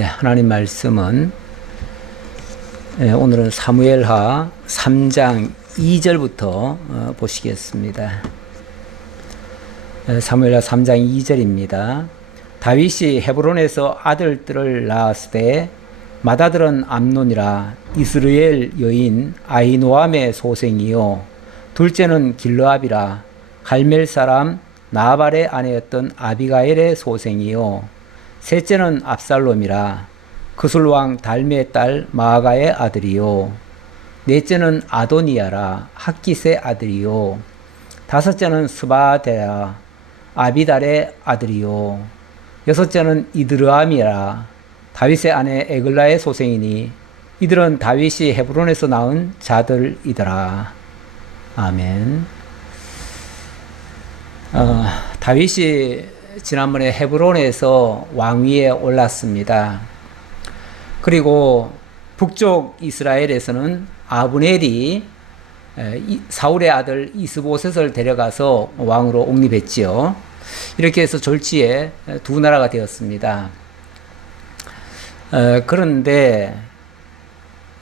하나님 말씀은 오늘은 사무엘하 3장 2절부터 보시겠습니다. 사무엘하 3장 2절입니다. 다윗이 헤브론에서 아들들을 낳았을 때 맏아들은 암논이라 이스라엘 여인 아히노암의 소생이요 둘째는 길르압이라 갈멜 사람 나발의 아내였던 아비가일의 소생이요 셋째는 압살롬이라 그술왕 달메의 딸 마아가의 아들이요 넷째는 아도니아라 학깃의 아들이요 다섯째는 스바데야 아비달의 아들이요 여섯째는 이드르암이라 다윗의 아내 에글라의 소생이니 이들은 다윗이 헤브론에서 낳은 자들이더라. 아멘. 다윗이 지난번에 헤브론에서 왕위에 올랐습니다. 그리고 북쪽 이스라엘에서는 아브넬이 사울의 아들 이스보셋을 데려가서 왕으로 옹립했지요. 이렇게 해서 졸지에 두 나라가 되었습니다. 그런데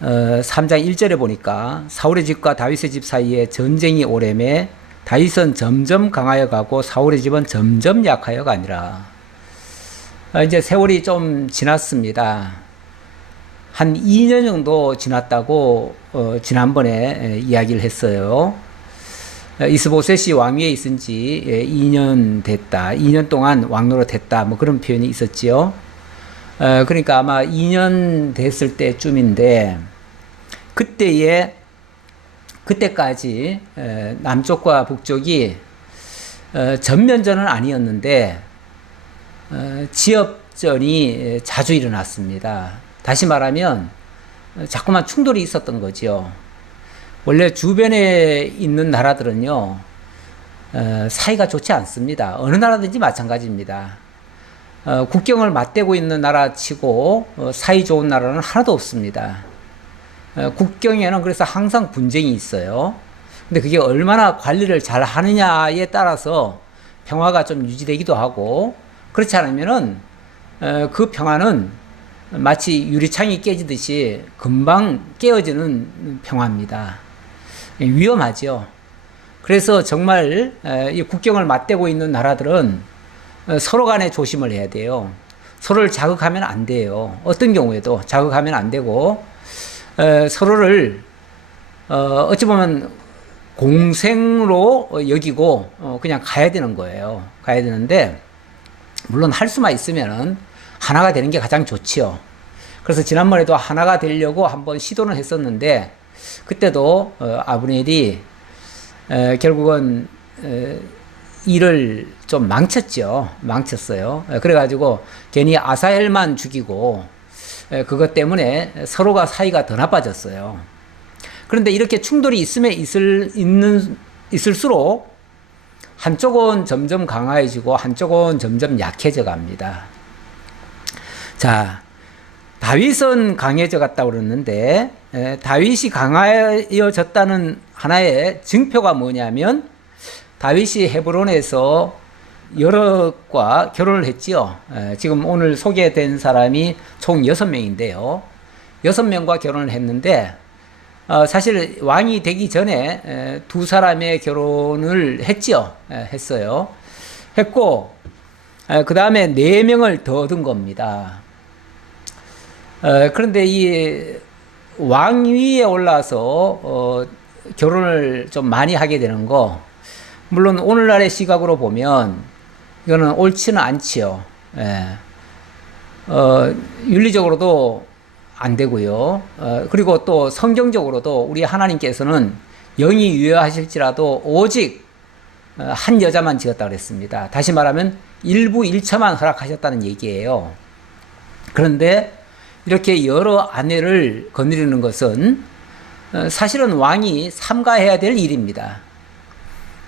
3장 1절에 보니까 사울의 집과 다윗의 집 사이에 전쟁이 오래매 다윗은 점점 강하여 가고 사울의 집은 점점 약하여 가니라. 이제 세월이 좀 지났습니다. 한 2년 정도 지났다고 지난번에 이야기를 했어요. 이스보셋이 왕위에 있은 지 2년 됐다. 2년 동안 왕노릇 했다. 뭐 그런 표현이 있었지요. 그러니까 아마 2년 됐을 때쯤인데 그때까지 남쪽과 북쪽이 전면전은 아니었는데 지역전이 자주 일어났습니다. 다시 말하면 자꾸만 충돌이 있었던 거죠. 원래 주변에 있는 나라들은요 사이가 좋지 않습니다. 어느 나라든지 마찬가지입니다. 국경을 맞대고 있는 나라 치고 사이 좋은 나라는 하나도 없습니다. 국경에는 그래서 항상 분쟁이 있어요. 근데 그게 얼마나 관리를 잘 하느냐에 따라서 평화가 좀 유지되기도 하고, 그렇지 않으면은 그 평화는 마치 유리창이 깨지듯이 금방 깨어지는 평화입니다. 위험하죠. 그래서 정말 이 국경을 맞대고 있는 나라들은 서로 간에 조심을 해야 돼요. 서로를 자극하면 안 돼요. 어떤 경우에도 자극하면 안 되고, 서로를 어찌 보면 공생으로 여기고 그냥 가야 되는 거예요. 가야 되는데 물론 할 수만 있으면은 하나가 되는 게 가장 좋지요. 그래서 지난번에도 하나가 되려고 한번 시도는 했었는데 그때도 아브넬이 결국은 일을 좀 망쳤어요. 그래가지고 괜히 아사헬만 죽이고 그것 때문에 서로가 사이가 더 나빠졌어요. 그런데 이렇게 충돌이 있을수록 한쪽은 점점 강화해지고 한쪽은 점점 약해져 갑니다. 자, 다윗은 강해져 갔다고 그러는데 다윗이 강해졌다는 하나의 증표가 뭐냐면 다윗이 헤브론에서 여럿과 결혼을 했지요. 지금 오늘 소개된 사람이 총 6명인데요. 6명과 결혼을 했는데 사실 왕이 되기 전에 두 사람의 결혼을 했지요. 했어요. 했고 그 다음에 4명을 더 얻은 겁니다. 그런데 이 왕위에 올라서 결혼을 좀 많이 하게 되는 거, 물론 오늘날의 시각으로 보면 이거는 옳지는 않지요. 윤리적으로도 안 되고요. 그리고 또 성경적으로도 우리 하나님께서는 영이 유효하실지라도 오직 한 여자만 지었다 그랬습니다. 다시 말하면 일부 일처만 허락하셨다는 얘기예요. 그런데 이렇게 여러 아내를 거느리는 것은 사실은 왕이 삼가해야 될 일입니다.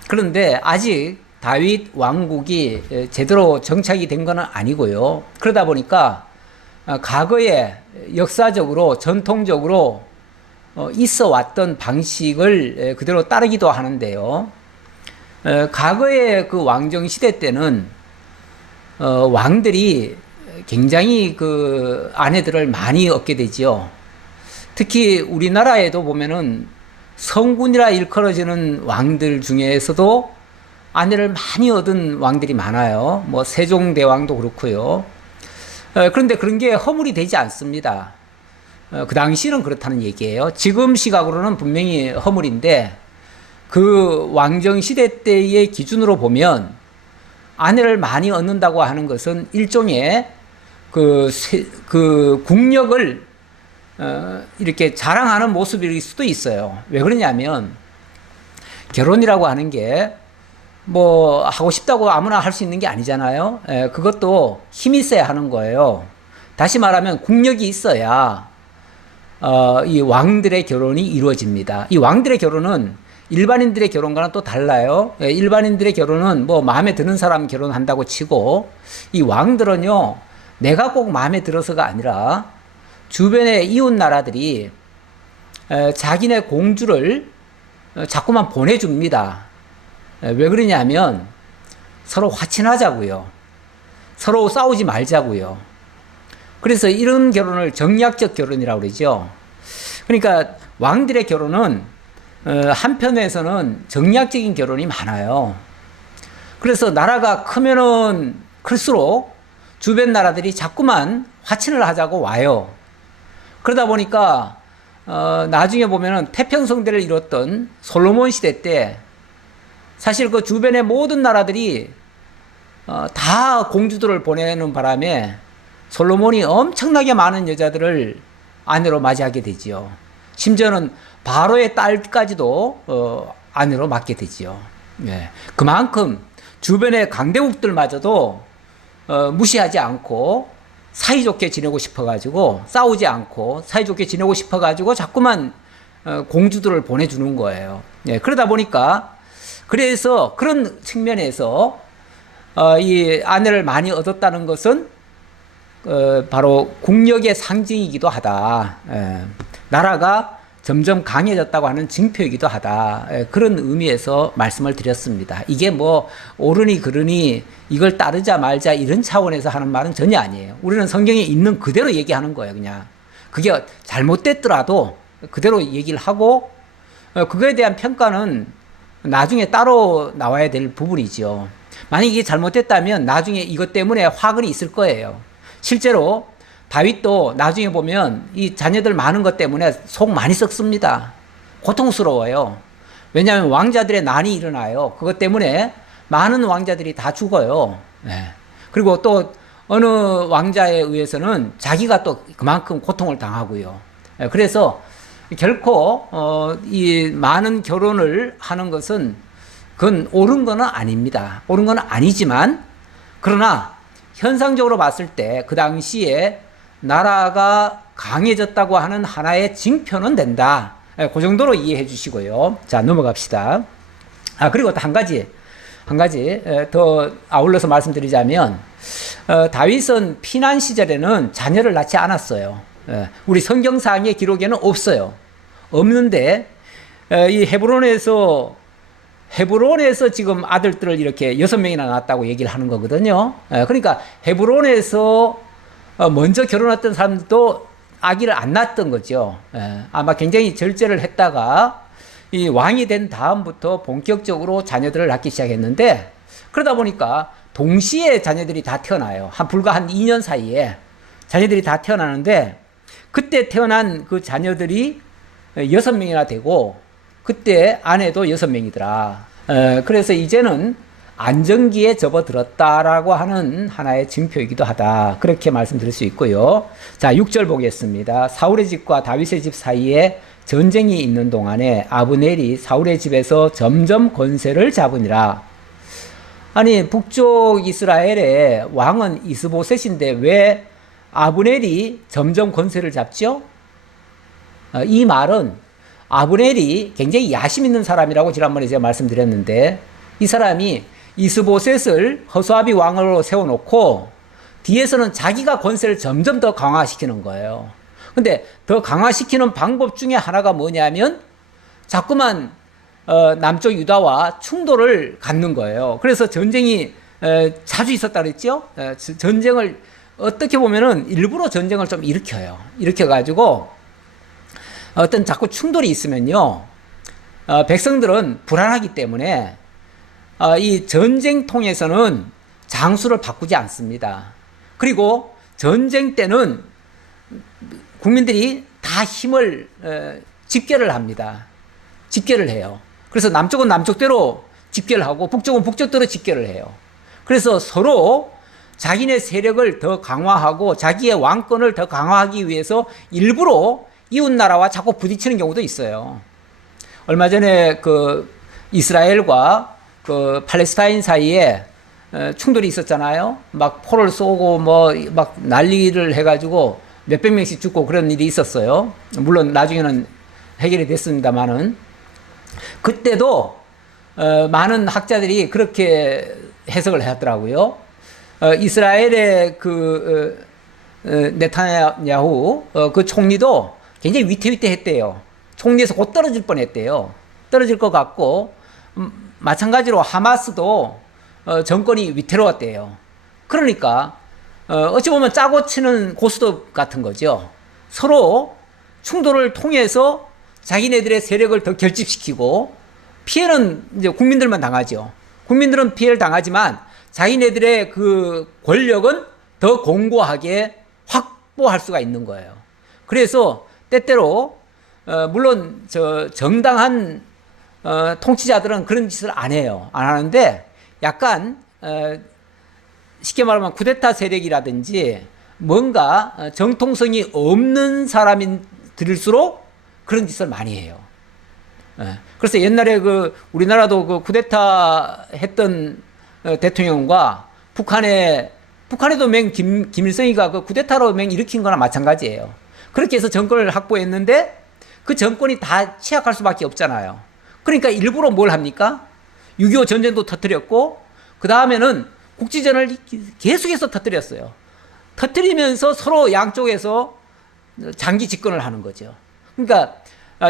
그런데 아직 다윗 왕국이 제대로 정착이 된 건 아니고요. 그러다 보니까 과거에 역사적으로 전통적으로 있어 왔던 방식을 그대로 따르기도 하는데요. 과거의 그 왕정 시대 때는 왕들이 굉장히 그 아내들을 많이 얻게 되지요. 특히 우리나라에도 보면은 성군이라 일컬어지는 왕들 중에서도 아내를 많이 얻은 왕들이 많아요. 뭐 세종대왕도 그렇고요. 그런데 그런 게 허물이 되지 않습니다. 그 당시는 그렇다는 얘기예요. 지금 시각으로는 분명히 허물인데 그 왕정 시대 때의 기준으로 보면 아내를 많이 얻는다고 하는 것은 일종의 그 국력을 이렇게 자랑하는 모습일 수도 있어요. 왜 그러냐면 결혼이라고 하는 게 뭐 하고 싶다고 아무나 할 수 있는 게 아니잖아요. 그것도 힘이 있어야 하는 거예요. 다시 말하면 국력이 있어야 이 왕들의 결혼이 이루어집니다. 이 왕들의 결혼은 일반인들의 결혼과는 또 달라요. 일반인들의 결혼은 뭐 마음에 드는 사람 결혼한다고 치고 이 왕들은요, 내가 꼭 마음에 들어서가 아니라 주변의 이웃 나라들이 자기네 공주를 자꾸만 보내줍니다. 왜 그러냐면 서로 화친하자고요. 서로 싸우지 말자고요. 그래서 이런 결혼을 정략적 결혼이라고 그러죠. 그러니까 왕들의 결혼은 한편에서는 정략적인 결혼이 많아요. 그래서 나라가 크면은 클수록 주변 나라들이 자꾸만 화친을 하자고 와요. 그러다 보니까 나중에 보면은 태평성대를 이뤘던 솔로몬 시대 때 사실 그 주변의 모든 나라들이 다 공주들을 보내는 바람에 솔로몬이 엄청나게 많은 여자들을 아내로 맞이하게 되지요. 심지어는 바로의 딸까지도 아내로 맡게 되지요. 네. 그만큼 주변의 강대국들마저도 무시하지 않고 사이좋게 지내고 싶어가지고 싸우지 않고 사이좋게 지내고 싶어가지고 자꾸만 공주들을 보내주는 거예요. 네. 그러다 보니까 그래서 그런 측면에서 이 아내를 많이 얻었다는 것은 바로 국력의 상징이기도 하다. 나라가 점점 강해졌다고 하는 징표이기도 하다. 그런 의미에서 말씀을 드렸습니다. 이게 뭐 옳으니 그르니 이걸 따르자 말자 이런 차원에서 하는 말은 전혀 아니에요. 우리는 성경에 있는 그대로 얘기하는 거예요. 그냥 그게 잘못됐더라도 그대로 얘기를 하고 그거에 대한 평가는 나중에 따로 나와야 될 부분이죠. 만약 이게 잘못됐다면 나중에 이것 때문에 화근이 있을 거예요. 실제로 다윗도 나중에 보면 이 자녀들 많은 것 때문에 속 많이 썩습니다. 고통스러워요. 왜냐하면 왕자들의 난이 일어나요. 그것 때문에 많은 왕자들이 다 죽어요. 네. 그리고 또 어느 왕자에 의해서는 자기가 또 그만큼 고통을 당하고요. 그래서 결코 이 많은 결혼을 하는 것은 그건 옳은 건 아닙니다. 옳은 건 아니지만 그러나 현상적으로 봤을 때 그 당시에 나라가 강해졌다고 하는 하나의 징표는 된다. 그 정도로 이해해 주시고요. 자, 넘어갑시다. 그리고 또 한 가지 더 아울러서 말씀드리자면 다윗은 피난 시절에는 자녀를 낳지 않았어요. 우리 성경상의 기록에는 없어요. 없는데 이 헤브론에서 지금 아들들을 이렇게 6명이나 낳았다고 얘기를 하는 거거든요. 그러니까 헤브론에서 먼저 결혼했던 사람들도 아기를 안 낳았던 거죠. 아마 굉장히 절제를 했다가 이 왕이 된 다음부터 본격적으로 자녀들을 낳기 시작했는데 그러다 보니까 동시에 자녀들이 다 태어나요. 불과 한 2년 사이에 자녀들이 다 태어나는데 그때 태어난 그 자녀들이 6명이나 되고 그때 아내도 6명이더라. 그래서 이제는 안정기에 접어들었다라고 하는 하나의 징표이기도 하다. 그렇게 말씀드릴 수 있고요. 자, 6절 보겠습니다. 사울의 집과 다윗의 집 사이에 전쟁이 있는 동안에 아브넬이 사울의 집에서 점점 권세를 잡으니라. 아니, 북쪽 이스라엘의 왕은 이스보셋인데 왜 아브넬이 점점 권세를 잡죠? 이 말은 아브넬이 굉장히 야심 있는 사람이라고 지난번에 제가 말씀드렸는데 이 사람이 이스보셋을 허수아비 왕으로 세워놓고 뒤에서는 자기가 권세를 점점 더 강화시키는 거예요. 근데 더 강화시키는 방법 중에 하나가 뭐냐면 자꾸만 남쪽 유다와 충돌을 갖는 거예요. 그래서 전쟁이 자주 있었다 그랬죠. 전쟁을 어떻게 보면은 일부러 전쟁을 좀 일으켜요. 일으켜가지고 어떤 자꾸 충돌이 있으면요, 백성들은 불안하기 때문에 이 전쟁통에서는 장수를 바꾸지 않습니다. 그리고 전쟁 때는 국민들이 다 힘을 집결을 합니다. 집결을 해요. 그래서 남쪽은 남쪽대로 집결을 하고 북쪽은 북쪽대로 집결을 해요. 그래서 서로 자기네 세력을 더 강화하고 자기의 왕권을 더 강화하기 위해서 일부러 이웃나라와 자꾸 부딪히는 경우도 있어요. 얼마 전에 그 이스라엘과 그 팔레스타인 사이에 충돌이 있었잖아요. 막 포를 쏘고 뭐 막 난리를 해가지고 몇백 명씩 죽고 그런 일이 있었어요. 물론 나중에는 해결이 됐습니다만은 그때도 많은 학자들이 그렇게 해석을 하더라고요. 이스라엘의 그 네타냐후 그 총리도 굉장히 위태위태했대요. 총리에서 곧 떨어질 뻔했대요. 떨어질 것 같고 마찬가지로 하마스도 정권이 위태로웠대요. 그러니까 어찌 보면 짜고 치는 고스톱 같은 거죠. 서로 충돌을 통해서 자기네들의 세력을 더 결집시키고 피해는 이제 국민들만 당하죠. 국민들은 피해를 당하지만 자기네들의 그 권력은 더 공고하게 확보할 수가 있는 거예요. 그래서 때때로 물론 저 정당한 통치자들은 그런 짓을 안 해요. 안 하는데 약간 쉽게 말하면 쿠데타 세력이라든지 뭔가 정통성이 없는 사람들일수록 그런 짓을 많이 해요. 그래서 옛날에 그 우리나라도 그 쿠데타 했던 대통령과 북한에도 김일성이가 그 쿠데타로 일으킨 거나 마찬가지예요. 그렇게 해서 정권을 확보했는데 그 정권이 다 취약할 수밖에 없잖아요. 그러니까 일부러 뭘 합니까? 6.25 전쟁도 터뜨렸고 그 다음에는 국지전을 계속해서 터뜨렸어요. 터뜨리면서 서로 양쪽에서 장기 집권을 하는 거죠. 그러니까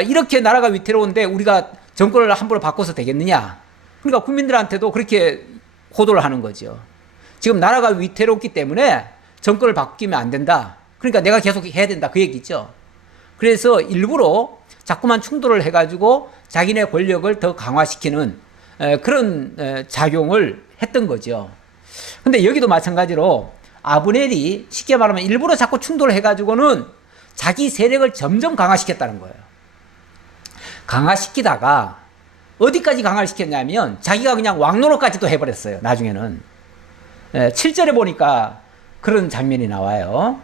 이렇게 나라가 위태로운데 우리가 정권을 함부로 바꿔서 되겠느냐? 그러니까 국민들한테도 그렇게 호도를 하는 거죠. 지금 나라가 위태롭기 때문에 정권을 바뀌면 안 된다. 그러니까 내가 계속 해야 된다. 그 얘기죠. 그래서 일부러 자꾸만 충돌을 해가지고 자기네 권력을 더 강화시키는 그런 작용을 했던 거죠. 근데 여기도 마찬가지로 아브넬이 쉽게 말하면 일부러 자꾸 충돌을 해가지고는 자기 세력을 점점 강화시켰다는 거예요. 강화시키다가 어디까지 강화를 시켰냐면 자기가 그냥 왕노릇까지도 해버렸어요. 나중에는 7절에 보니까 그런 장면이 나와요.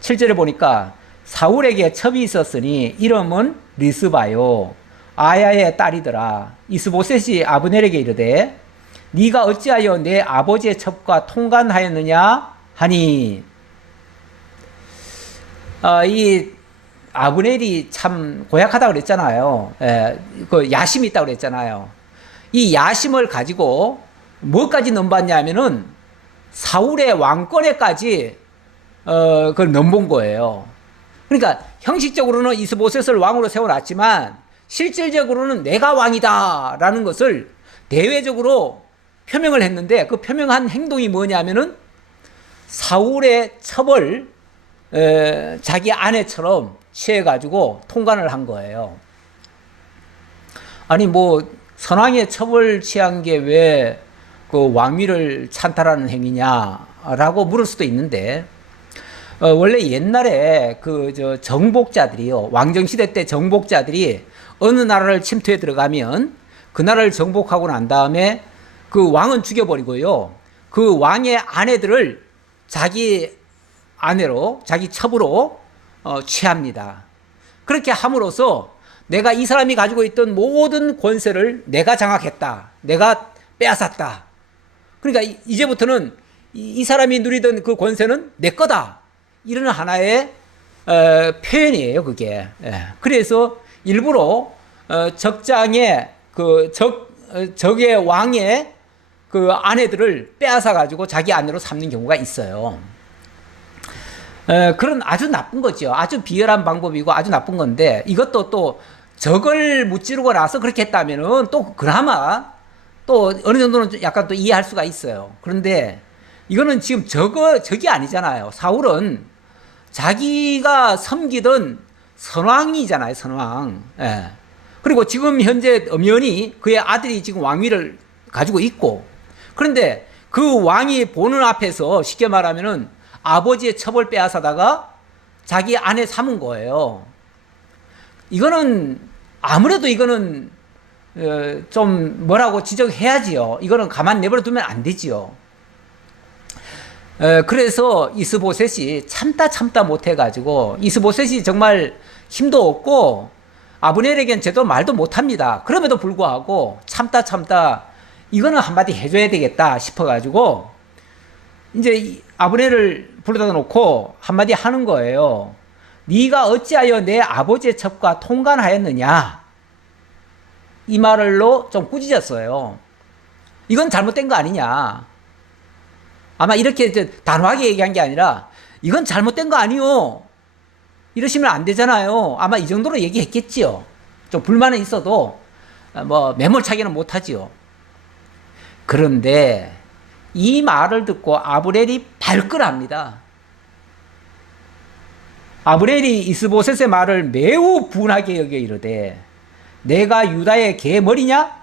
7절에 보니까 사울에게 첩이 있었으니 이름은 리스바요 아야의 딸이더라. 이스보셋이 아브넬에게 이르되 네가 어찌하여 내 아버지의 첩과 통관하였느냐 하니 이 아브넬이 참 고약하다고 그랬잖아요. 그 야심이 있다고 그랬잖아요. 이 야심을 가지고 뭐까지 넘봤냐면은 사울의 왕권에까지 그걸 넘본 거예요. 그러니까 형식적으로는 이스보셋을 왕으로 세워놨지만 실질적으로는 내가 왕이다라는 것을 대외적으로 표명을 했는데 그 표명한 행동이 뭐냐면은 사울의 첩을 자기 아내처럼 취해가지고 통관을 한 거예요. 아니 뭐 선왕의 첩을 취한 게 왜 그 왕위를 찬탈하는 행위냐라고 물을 수도 있는데 원래 옛날에 그 저 정복자들이요, 왕정시대 때 정복자들이 어느 나라를 침투해 들어가면 그 나라를 정복하고 난 다음에 그 왕은 죽여버리고요, 그 왕의 아내들을 자기 아내로 자기 첩으로 취합니다. 그렇게 함으로써 내가 이 사람이 가지고 있던 모든 권세를 내가 장악했다, 내가 빼앗았다. 그러니까 이제부터는 이 사람이 누리던 그 권세는 내 거다, 이런 하나의 표현이에요, 그게. 그래서 일부러 적장의 그 적의 왕의 그 아내들을 빼앗아 가지고 자기 아내로 삼는 경우가 있어요. 그런 아주 나쁜 거죠. 아주 비열한 방법이고 아주 나쁜 건데, 이것도 또 적을 무찌르고 나서 그렇게 했다면은 또 그나마 또 어느 정도는 약간 또 이해할 수가 있어요. 그런데 이거는 지금 적이 아니잖아요. 사울은 자기가 섬기던 선왕이잖아요, 선왕. 예. 그리고 지금 현재 엄연히 그의 아들이 지금 왕위를 가지고 있고, 그런데 그 왕이 보는 앞에서 쉽게 말하면은 아버지의 첩을 빼앗아다가 자기 아내 삼은 거예요. 이거는 아무래도 이거는 좀 뭐라고 지적해야지요. 이거는 가만 내버려 두면 안 되지요. 그래서 이스보셋이 참다 못해가지고, 이스보셋이 정말 힘도 없고 아브넬에겐 제대로 말도 못합니다. 그럼에도 불구하고 참다 이거는 한마디 해줘야 되겠다 싶어가지고 이제 아브넬을 불러다 놓고 한마디 하는 거예요. 네가 어찌하여 내 아버지의 첩과 통관하였느냐, 이 말로 좀 꾸짖었어요. 이건 잘못된 거 아니냐. 아마 이렇게 단호하게 얘기한 게 아니라 이건 잘못된 거 아니요, 이러시면 안 되잖아요. 아마 이 정도로 얘기했겠지요. 좀 불만은 있어도 뭐 매몰차게는 못하지요. 그런데 이 말을 듣고 아브넬이 발끈합니다. 아브넬이 이스보셋의 말을 매우 분하게 여겨 이르되, 내가 유다의 개머리냐?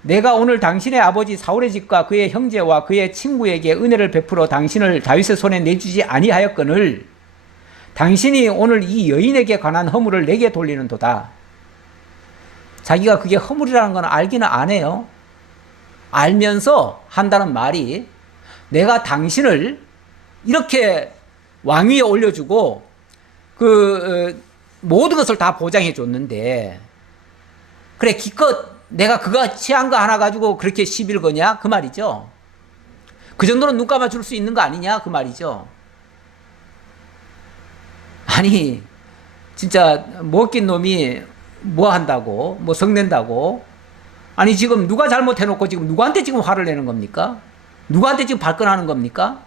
내가 오늘 당신의 아버지 사울의 집과 그의 형제와 그의 친구에게 은혜를 베풀어 당신을 다윗의 손에 내주지 아니하였거늘 당신이 오늘 이 여인에게 관한 허물을 내게 돌리는도다. 자기가 그게 허물이라는 건 알기는 안 해요. 알면서 한다는 말이, 내가 당신을 이렇게 왕위에 올려주고 모든 것을 다 보장해 줬는데, 그래 기껏 내가 그거 취한 거 하나 가지고 그렇게 시비를 거냐, 그 말이죠. 그 정도는 눈 감아 줄 수 있는 거 아니냐, 그 말이죠. 아니 진짜 먹긴 놈이 뭐 한다고, 뭐 성낸다고. 아니 지금 누가 잘못해놓고 지금 누구한테 지금 화를 내는 겁니까? 누구한테 지금 발끈하는 겁니까?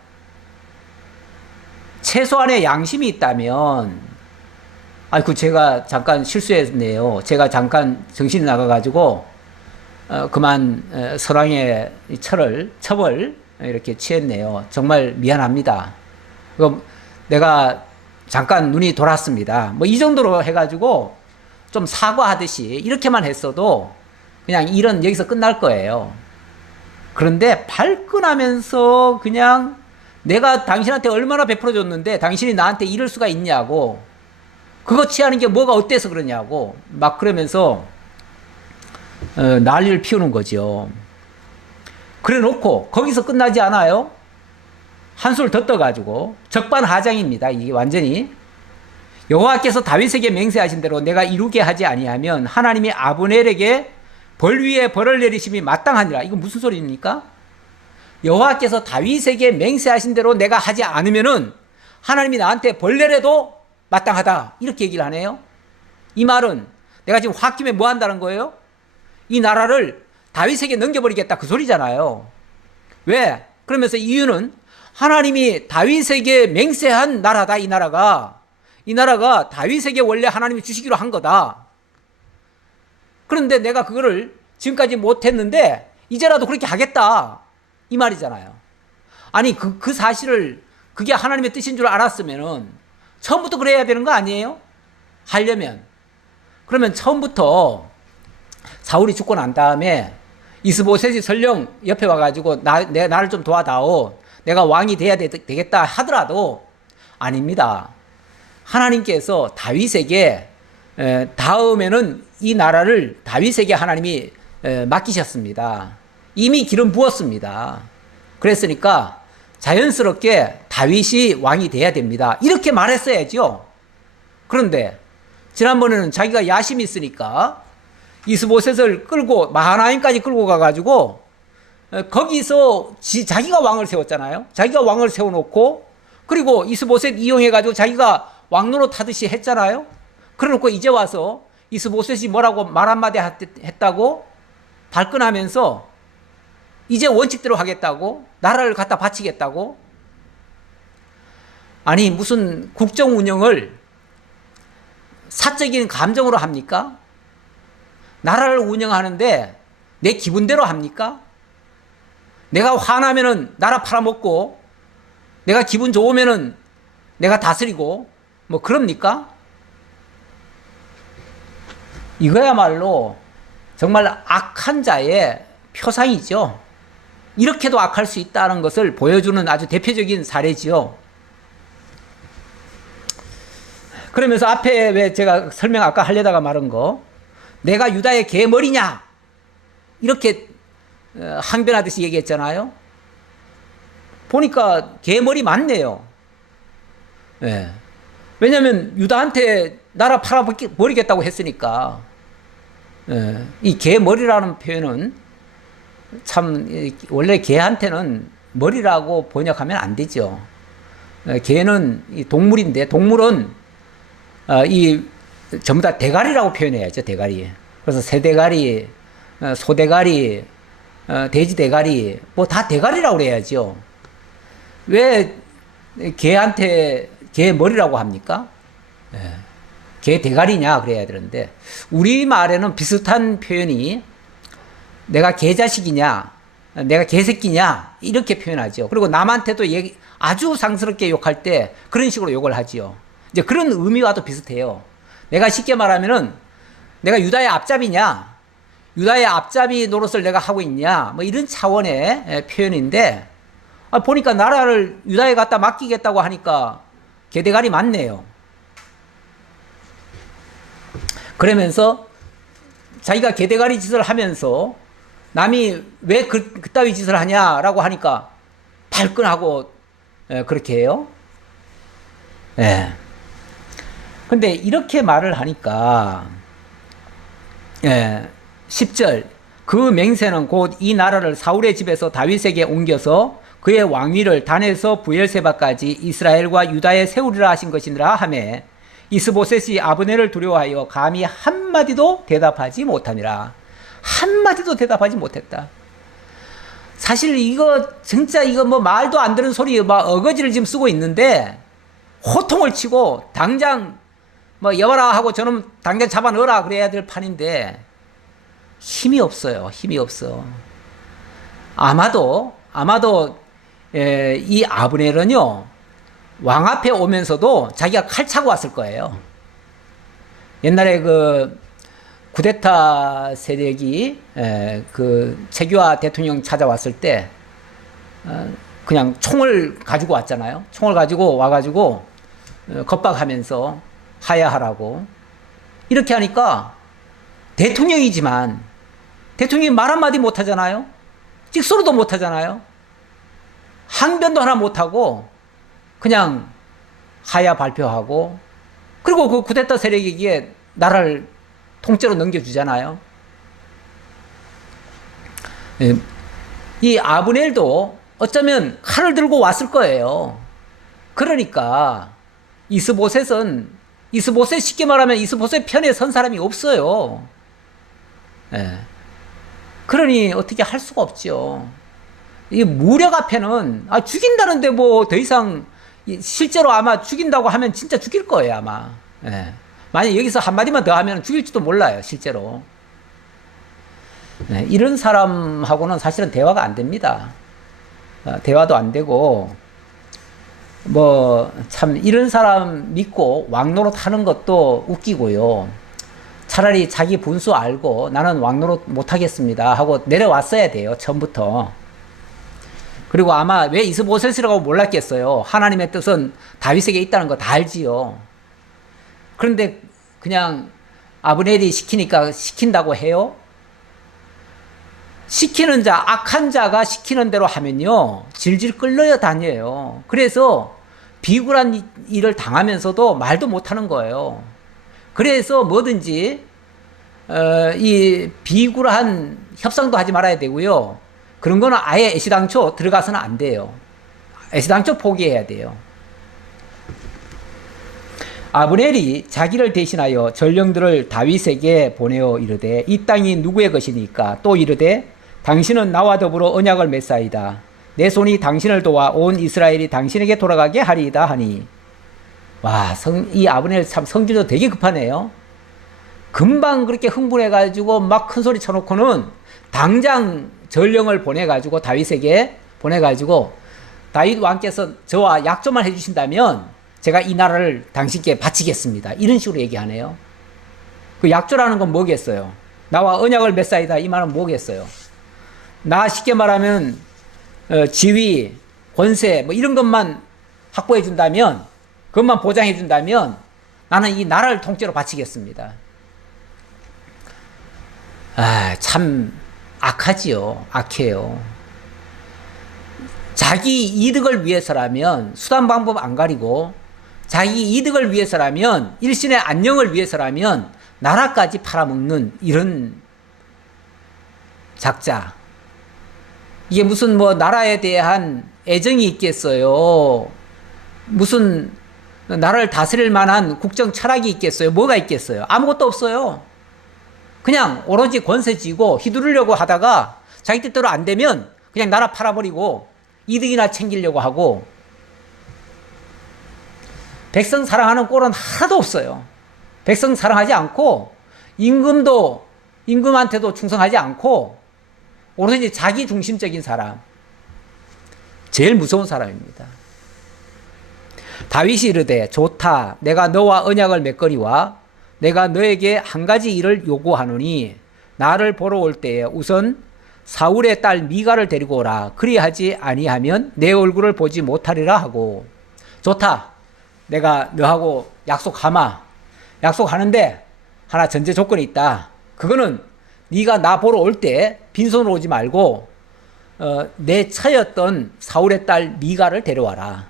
최소한의 양심이 있다면, 아이고 제가 잠깐 실수했네요. 제가 잠깐 정신이 나가가지고 그만 설왕의 첩을 이렇게 취했네요. 정말 미안합니다. 내가 잠깐 눈이 돌았습니다. 뭐 이 정도로 해가지고 좀 사과하듯이 이렇게만 했어도 그냥 일은 여기서 끝날 거예요. 그런데 발끈하면서 그냥 내가 당신한테 얼마나 베풀어줬는데 당신이 나한테 이럴 수가 있냐고, 그거 취하는 게 뭐가 어때서 그러냐고 막 그러면서 난리를 피우는 거죠. 그래 놓고 거기서 끝나지 않아요. 한술 더 떠가지고 적반하장입니다. 이게 완전히. 여호와께서 다윗에게 맹세하신 대로 내가 이루게 하지 아니하면 하나님이 아브넬에게 벌 위에 벌을 내리심이 마땅하니라. 이거 무슨 소리입니까? 여호와께서 다윗에게 맹세하신 대로 내가 하지 않으면은 하나님이 나한테 벌 내려도 마땅하다, 이렇게 얘기를 하네요. 이 말은 내가 지금 홧김에 뭐 한다는 거예요? 이 나라를 다윗에게 넘겨버리겠다, 그 소리잖아요. 왜? 그러면서 이유는 하나님이 다윗에게 맹세한 나라다. 이 나라가 다윗에게 원래 하나님이 주시기로 한 거다. 그런데 내가 그거를 지금까지 못했는데 이제라도 그렇게 하겠다, 이 말이잖아요. 아니 그 사실을, 그게 하나님의 뜻인 줄 알았으면은 처음부터 그래야 되는 거 아니에요? 하려면. 그러면 처음부터 사울이 죽고 난 다음에 이스보셋이 설령 옆에 와가지고 나를 좀 도와다오, 내가 왕이 돼야 되겠다 하더라도 아닙니다. 하나님께서 다윗에게 다음에는 이 나라를 다윗에게 하나님이 맡기셨습니다. 이미 기름 부었습니다. 그랬으니까 자연스럽게 다윗이 왕이 돼야 됩니다, 이렇게 말했어야죠. 그런데 지난번에는 자기가 야심이 있으니까 이스보셋을 끌고 마하나임까지 끌고 가가지고 거기서 자기가 왕을 세웠잖아요. 자기가 왕을 세워놓고, 그리고 이스보셋 이용해가지고 자기가 왕노릇 하듯이 했잖아요. 그래놓고 이제 와서 이스보셋이 뭐라고 말 한마디 했다고 발끈하면서 이제 원칙대로 하겠다고, 나라를 갖다 바치겠다고. 아니 무슨 국정 운영을 사적인 감정으로 합니까? 나라를 운영하는데 내 기분대로 합니까? 내가 화나면은 나라 팔아먹고 내가 기분 좋으면은 내가 다스리고 뭐 그럽니까? 이거야말로 정말 악한 자의 표상이죠. 이렇게도 악할 수 있다는 것을 보여주는 아주 대표적인 사례지요. 그러면서 앞에 왜 제가 설명 아까 하려다가 말한 거, 내가 유다의 개머리냐 이렇게 항변하듯이 얘기했잖아요. 보니까 개머리 맞네요. 네. 왜냐하면 유다한테 나라 팔아버리겠다고 했으니까. 네. 이 개머리라는 표현은 참 원래 개한테는 머리라고 번역하면 안 되죠. 개는 동물인데 동물은 이 전부 다 대가리라고 표현해야죠. 대가리. 그래서 새대가리, 소대가리, 돼지 대가리 뭐 다 대가리라고 그래야죠. 왜 개한테 개 머리라고 합니까? 개 대가리냐 그래야 되는데 우리말에는 비슷한 표현이 내가 개자식이냐 내가 개새끼냐 이렇게 표현하죠. 그리고 남한테도 아주 상스럽게 욕할 때 그런 식으로 욕을 하지요. 이제 그런 의미와도 비슷해요. 내가 쉽게 말하면은 내가 유다의 앞잡이냐 유다의 앞잡이 노릇을 내가 하고 있냐 뭐 이런 차원의 표현인데 보니까 나라를 유다에 갖다 맡기겠다고 하니까 개대가리 맞네요. 그러면서 자기가 개대가리 짓을 하면서 남이 왜 그따위 짓을 하냐라고 하니까 발끈하고 그렇게 해요. 예. 근데 이렇게 말을 하니까 10절 그 맹세는 곧 이 나라를 사울의 집에서 다윗에게 옮겨서 그의 왕위를 단에서 부엘세바까지 이스라엘과 유다에 세우리라 하신 것이니라 하매 이스보셋이 아브넬을 두려워하여 감히 한마디도 대답하지 못하니라. 한마디도 대답하지 못했다. 사실 이거 진짜 이거 뭐 말도 안 되는 소리 막 어거지를 지금 쓰고 있는데 호통을 치고 당장 뭐 여봐라 하고 저는 당장 잡아 넣어라 그래야 될 판인데 힘이 없어요. 힘이 없어. 아마도 이 아브넬은요 왕 앞에 오면서도 자기가 칼 차고 왔을 거예요. 옛날에 그 쿠데타 세력이 그 체규화 대통령 찾아왔을 때 그냥 총을 가지고 왔잖아요. 총을 가지고 와가지고 겁박하면서 하야하라고 이렇게 하니까 대통령이지만 대통령이 말 한마디 못하잖아요. 찍소리도 못하잖아요. 항변도 하나 못하고 그냥 하야 발표하고 그리고 그 쿠데타 세력에게 나라를 통째로 넘겨주잖아요. 이 아브넬도 어쩌면 칼을 들고 왔을 거예요. 그러니까 이스보셋 쉽게 말하면 이스보셋 편에 선 사람이 없어요. 그러니 어떻게 할 수가 없죠. 이 무력 앞에는 죽인다는데 뭐 더 이상 실제로 아마 죽인다고 하면 진짜 죽일 거예요 아마. 만약 여기서 한마디만 더 하면 죽일지도 몰라요 실제로. 이런 사람하고는 사실은 대화가 안 됩니다. 대화도 안 되고 뭐 참 이런 사람 믿고 왕노릇 하는 것도 웃기고요. 차라리 자기 분수 알고 나는 왕노릇 못하겠습니다 하고 내려왔어야 돼요 처음부터. 그리고 아마 왜 이스보셋이라고 몰랐겠어요. 하나님의 뜻은 다윗에게 있다는 거 다 알지요. 그런데 그냥 아브넬이 시키니까 시킨다고 해요? 시키는 자, 악한 자가 시키는 대로 하면요 질질 끌려 다녀요. 그래서 비굴한 일을 당하면서도 말도 못하는 거예요. 그래서 뭐든지 이 비굴한 협상도 하지 말아야 되고요. 그런 거는 아예 애시당초 들어가서는 안 돼요. 애시당초 포기해야 돼요. 아브넬이 자기를 대신하여 전령들을 다윗에게 보내어 이르되 이 땅이 누구의 것이니까 또 이르되 당신은 나와 더불어 언약을 맺사이다. 내 손이 당신을 도와 온 이스라엘이 당신에게 돌아가게 하리이다 하니. 와, 이 아브넬 참 성질도 되게 급하네요. 금방 그렇게 흥분해가지고 막 큰 소리 쳐놓고는 당장 전령을 보내가지고 다윗에게 보내가지고 다윗 왕께서 저와 약조만 해주신다면 제가 이 나라를 당신께 바치겠습니다. 이런 식으로 얘기하네요. 그 약조라는 건 뭐겠어요? 나와 언약을 맺사이다 이 말은 뭐겠어요? 나 쉽게 말하면 지위, 권세 뭐 이런 것만 확보해 준다면, 그것만 보장해 준다면 나는 이 나라를 통째로 바치겠습니다. 참 악하지요. 악해요. 자기 이득을 위해서라면 수단 방법 안 가리고, 자기 이득을 위해서라면, 일신의 안녕을 위해서라면 나라까지 팔아먹는 이런 작자. 이게 무슨 뭐 나라에 대한 애정이 있겠어요? 무슨 나라를 다스릴 만한 국정 철학이 있겠어요? 뭐가 있겠어요? 아무것도 없어요. 그냥 오로지 권세 쥐고 휘두르려고 하다가 자기 뜻대로 안 되면 그냥 나라 팔아버리고 이득이나 챙기려고 하고, 백성 사랑하는 꼴은 하나도 없어요. 백성 사랑하지 않고 임금한테도 충성하지 않고 오로지 자기 중심적인 사람, 제일 무서운 사람입니다. 다윗이 이르되 좋다, 내가 너와 언약을 맺거니와 내가 너에게 한 가지 일을 요구하노니 나를 보러 올 때에 우선 사울의 딸 미가를 데리고 오라. 그리하지 아니하면 내 얼굴을 보지 못하리라 하고. 좋다, 내가 너하고 약속하는데 하나 전제 조건이 있다. 그거는 네가 나 보러 올 때 빈손으로 오지 말고 내 차였던 사울의 딸 미가를 데려와라.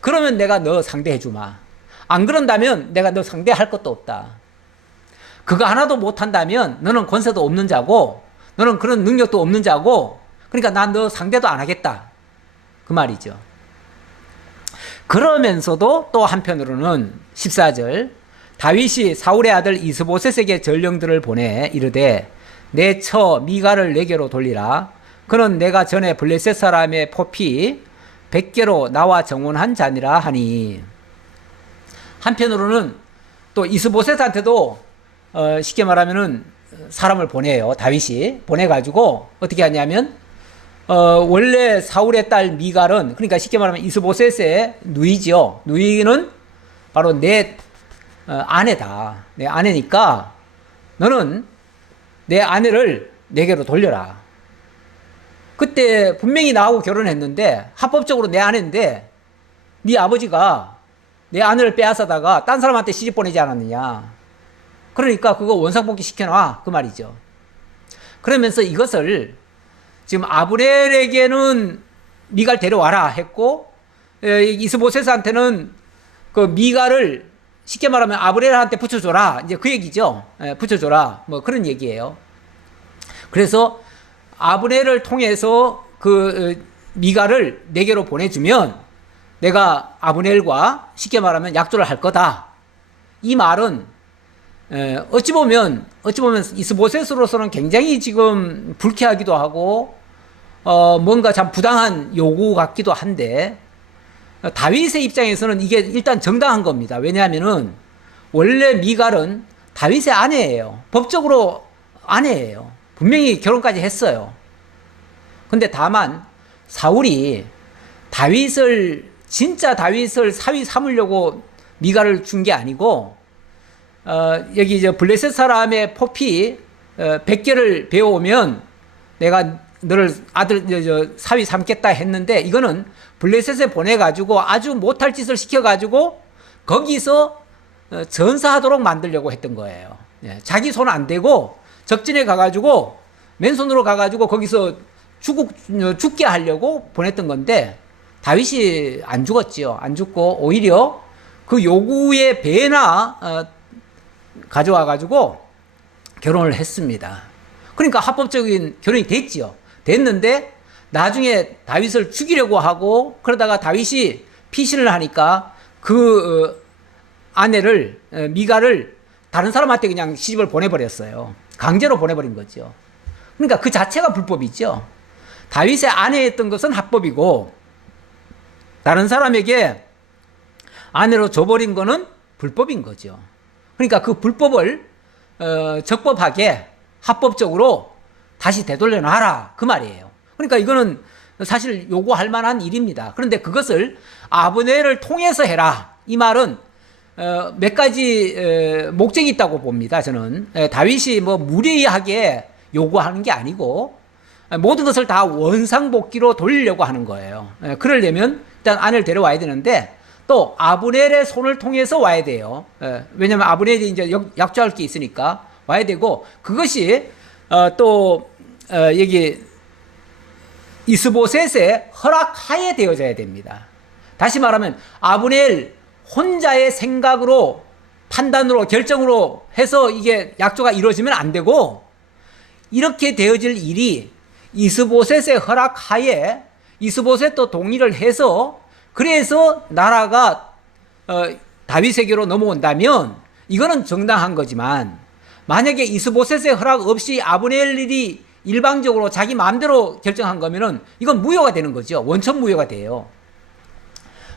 그러면 내가 너 상대해 주마. 안 그런다면 내가 너 상대할 것도 없다. 그거 하나도 못한다면 너는 권세도 없는 자고 너는 그런 능력도 없는 자고, 그러니까 난 너 상대도 안 하겠다, 그 말이죠. 그러면서도 또 한편으로는 14절, 다윗이 사울의 아들 이스보셋에게 전령들을 보내 이르되 내 처 미가를 내게로 돌리라. 그는 내가 전에 블레셋 사람의 포피 100개로 나와 정혼한 자니라 하니. 한편으로는 또 이스보셋한테도 쉽게 말하면은 사람을 보내요. 다윗이 보내가지고 어떻게 하냐면 원래 사울의 딸 미갈은, 그러니까 쉽게 말하면 이스보셋의 누이지요. 누이는 바로 내 아내다. 내 아내니까 너는 내 아내를 내게로 돌려라. 그때 분명히 나하고 결혼했는데 합법적으로 내 아내인데 네 아버지가 내 아내를 빼앗아다가 딴 사람한테 시집 보내지 않았느냐. 그러니까 그거 원상복귀 시켜놔, 그 말이죠. 그러면서 이것을 지금 아브넬에게는 미갈 데려와라 했고, 이스보셋한테는 그 미갈을 쉽게 말하면 아브넬한테 붙여줘라, 이제 그 얘기죠. 붙여줘라, 뭐 그런 얘기예요. 그래서 아브넬을 통해서 그 미갈을 내게로 보내주면 내가 아브넬과 쉽게 말하면 약조를 할 거다. 이 말은 어찌 보면 이스보셋으로서는 굉장히 지금 불쾌하기도 하고 뭔가 참 부당한 요구 같기도 한데, 다윗의 입장에서는 이게 일단 정당한 겁니다. 왜냐하면은 원래 미갈은 다윗의 아내예요. 법적으로 아내예요. 분명히 결혼까지 했어요. 근데 다만 사울이 진짜 다윗을 사위 삼으려고 미갈을 준 게 아니고, 여기 블레셋 사람의 포피 100개를 배워오면 내가 너를 사위 삼겠다 했는데, 이거는 블레셋에 보내가지고 아주 못할 짓을 시켜가지고 거기서 전사하도록 만들려고 했던 거예요. 자기 손 안 대고 적진에 가가지고 맨손으로 가가지고 거기서 죽게 하려고 보냈던 건데, 다윗이 안 죽었지요. 안 죽고 오히려 그 요구의 배나 가져와가지고 결혼을 했습니다. 그러니까 합법적인 결혼이 됐지요. 됐는데 나중에 다윗을 죽이려고 하고, 그러다가 다윗이 피신을 하니까 그 아내를 미갈을 다른 사람한테 그냥 시집을 보내버렸어요. 강제로 보내버린 거죠. 그러니까 그 자체가 불법이죠. 다윗의 아내였던 것은 합법이고 다른 사람에게 아내로 줘버린 거는 불법인 거죠. 그러니까 그 불법을 적법하게 합법적으로 다시 되돌려 놔라 그 말이에요. 그러니까 이거는 사실 요구할 만한 일입니다. 그런데 그것을 아브넬을 통해서 해라 이 말은 몇 가지 목적이 있다고 봅니다. 저는 다윗이 뭐 무리하게 요구하는 게 아니고 모든 것을 다 원상복귀로 돌리려고 하는 거예요. 그러려면 일단 아내를 데려와야 되는데 또 아브넬의 손을 통해서 와야 돼요. 왜냐하면 아브넬이 이제 약조할 게 있으니까 와야 되고 그것이 또 여기 이스보셋의 허락하에 되어져야 됩니다. 다시 말하면 아브넬 혼자의 생각으로 판단으로 결정으로 해서 이게 약조가 이루어지면 안 되고 이렇게 되어질 일이 이스보셋의 허락하에 이스보셋도 동의를 해서 그래서 나라가 다윗에게로 넘어온다면 이거는 정당한 거지만 만약에 이스보셋의 허락 없이 아브넬이 일방적으로 자기 마음대로 결정한 거면은 이건 무효가 되는 거죠. 원천 무효가 돼요.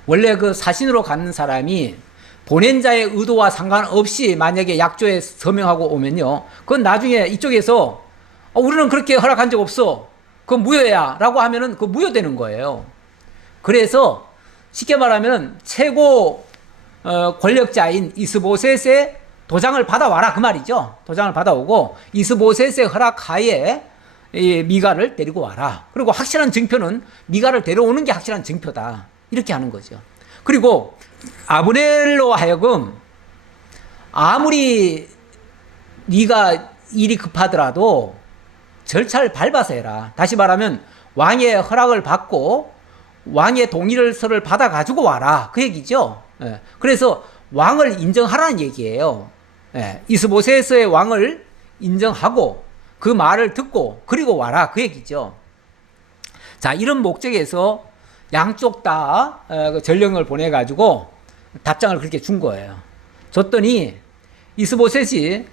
원래 그 사신으로 가는 사람이 보낸 자의 의도와 상관없이 만약에 약조에 서명하고 오면요. 그건 나중에 이쪽에서 우리는 그렇게 허락한 적 없어. 그건 무효야. 라고 하면은 그거 무효되는 거예요. 그래서 쉽게 말하면 최고 권력자인 이스보셋의 도장을 받아와라. 그 말이죠. 도장을 받아오고 이스보셋의 허락하에 이 미가를 데리고 와라. 그리고 확실한 증표는 미가를 데려오는 게 확실한 증표다. 이렇게 하는 거죠. 그리고 아브넬로 하여금 아무리 네가 일이 급하더라도 절차를 밟아서 해라. 다시 말하면 왕의 허락을 받고 왕의 동의서를 받아 가지고 와라. 그 얘기죠. 그래서 왕을 인정하라는 얘기예요. 이스보셋의 왕을 인정하고 그 말을 듣고 그리고 와라. 그 얘기죠. 자, 이런 목적에서 양쪽 다 전령을 보내가지고 답장을 그렇게 준 거예요. 줬더니 이스보셋이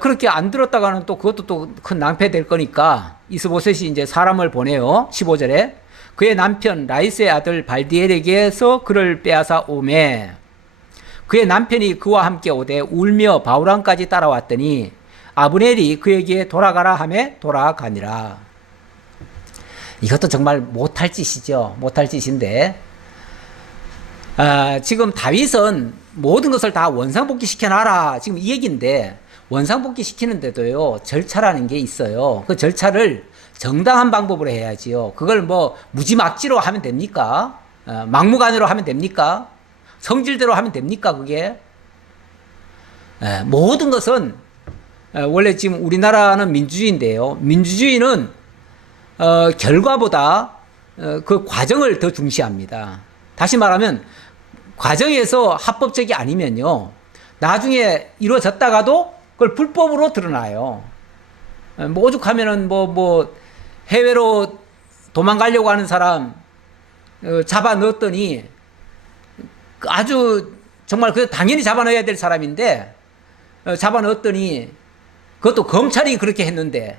그렇게 안 들었다가는 또 그것도 또 큰 낭패 될 거니까 이스보셋이 이제 사람을 보내요. 15절에 그의 남편 라이스의 아들 발디엘에게서 그를 빼앗아 오매 그의 남편이 그와 함께 오되 울며 바울왕까지 따라왔더니 아브넬이 그에게 돌아가라 하매 돌아가니라. 이것도 정말 못할 짓이죠. 못할 짓인데 지금 다윗은 모든 것을 다 원상복귀 시켜놔라. 지금 이 얘기인데 원상복귀 시키는데도요 절차라는 게 있어요. 그 절차를 정당한 방법으로 해야지요. 그걸 뭐 무지막지로 하면 됩니까? 막무가내로 하면 됩니까? 성질대로 하면 됩니까? 그게 모든 것은 원래 지금 우리나라는 민주주의인데요. 민주주의는 결과보다 그 과정을 더 중시합니다. 다시 말하면 과정에서 합법적이 아니면요 나중에 이루어졌다가도 그걸 불법으로 드러나요. 뭐 오죽하면은 뭐 해외로 도망가려고 하는 사람 잡아 넣었더니 아주 정말 그 당연히 잡아 넣어야 될 사람인데 잡아 넣었더니 그것도 검찰이 그렇게 했는데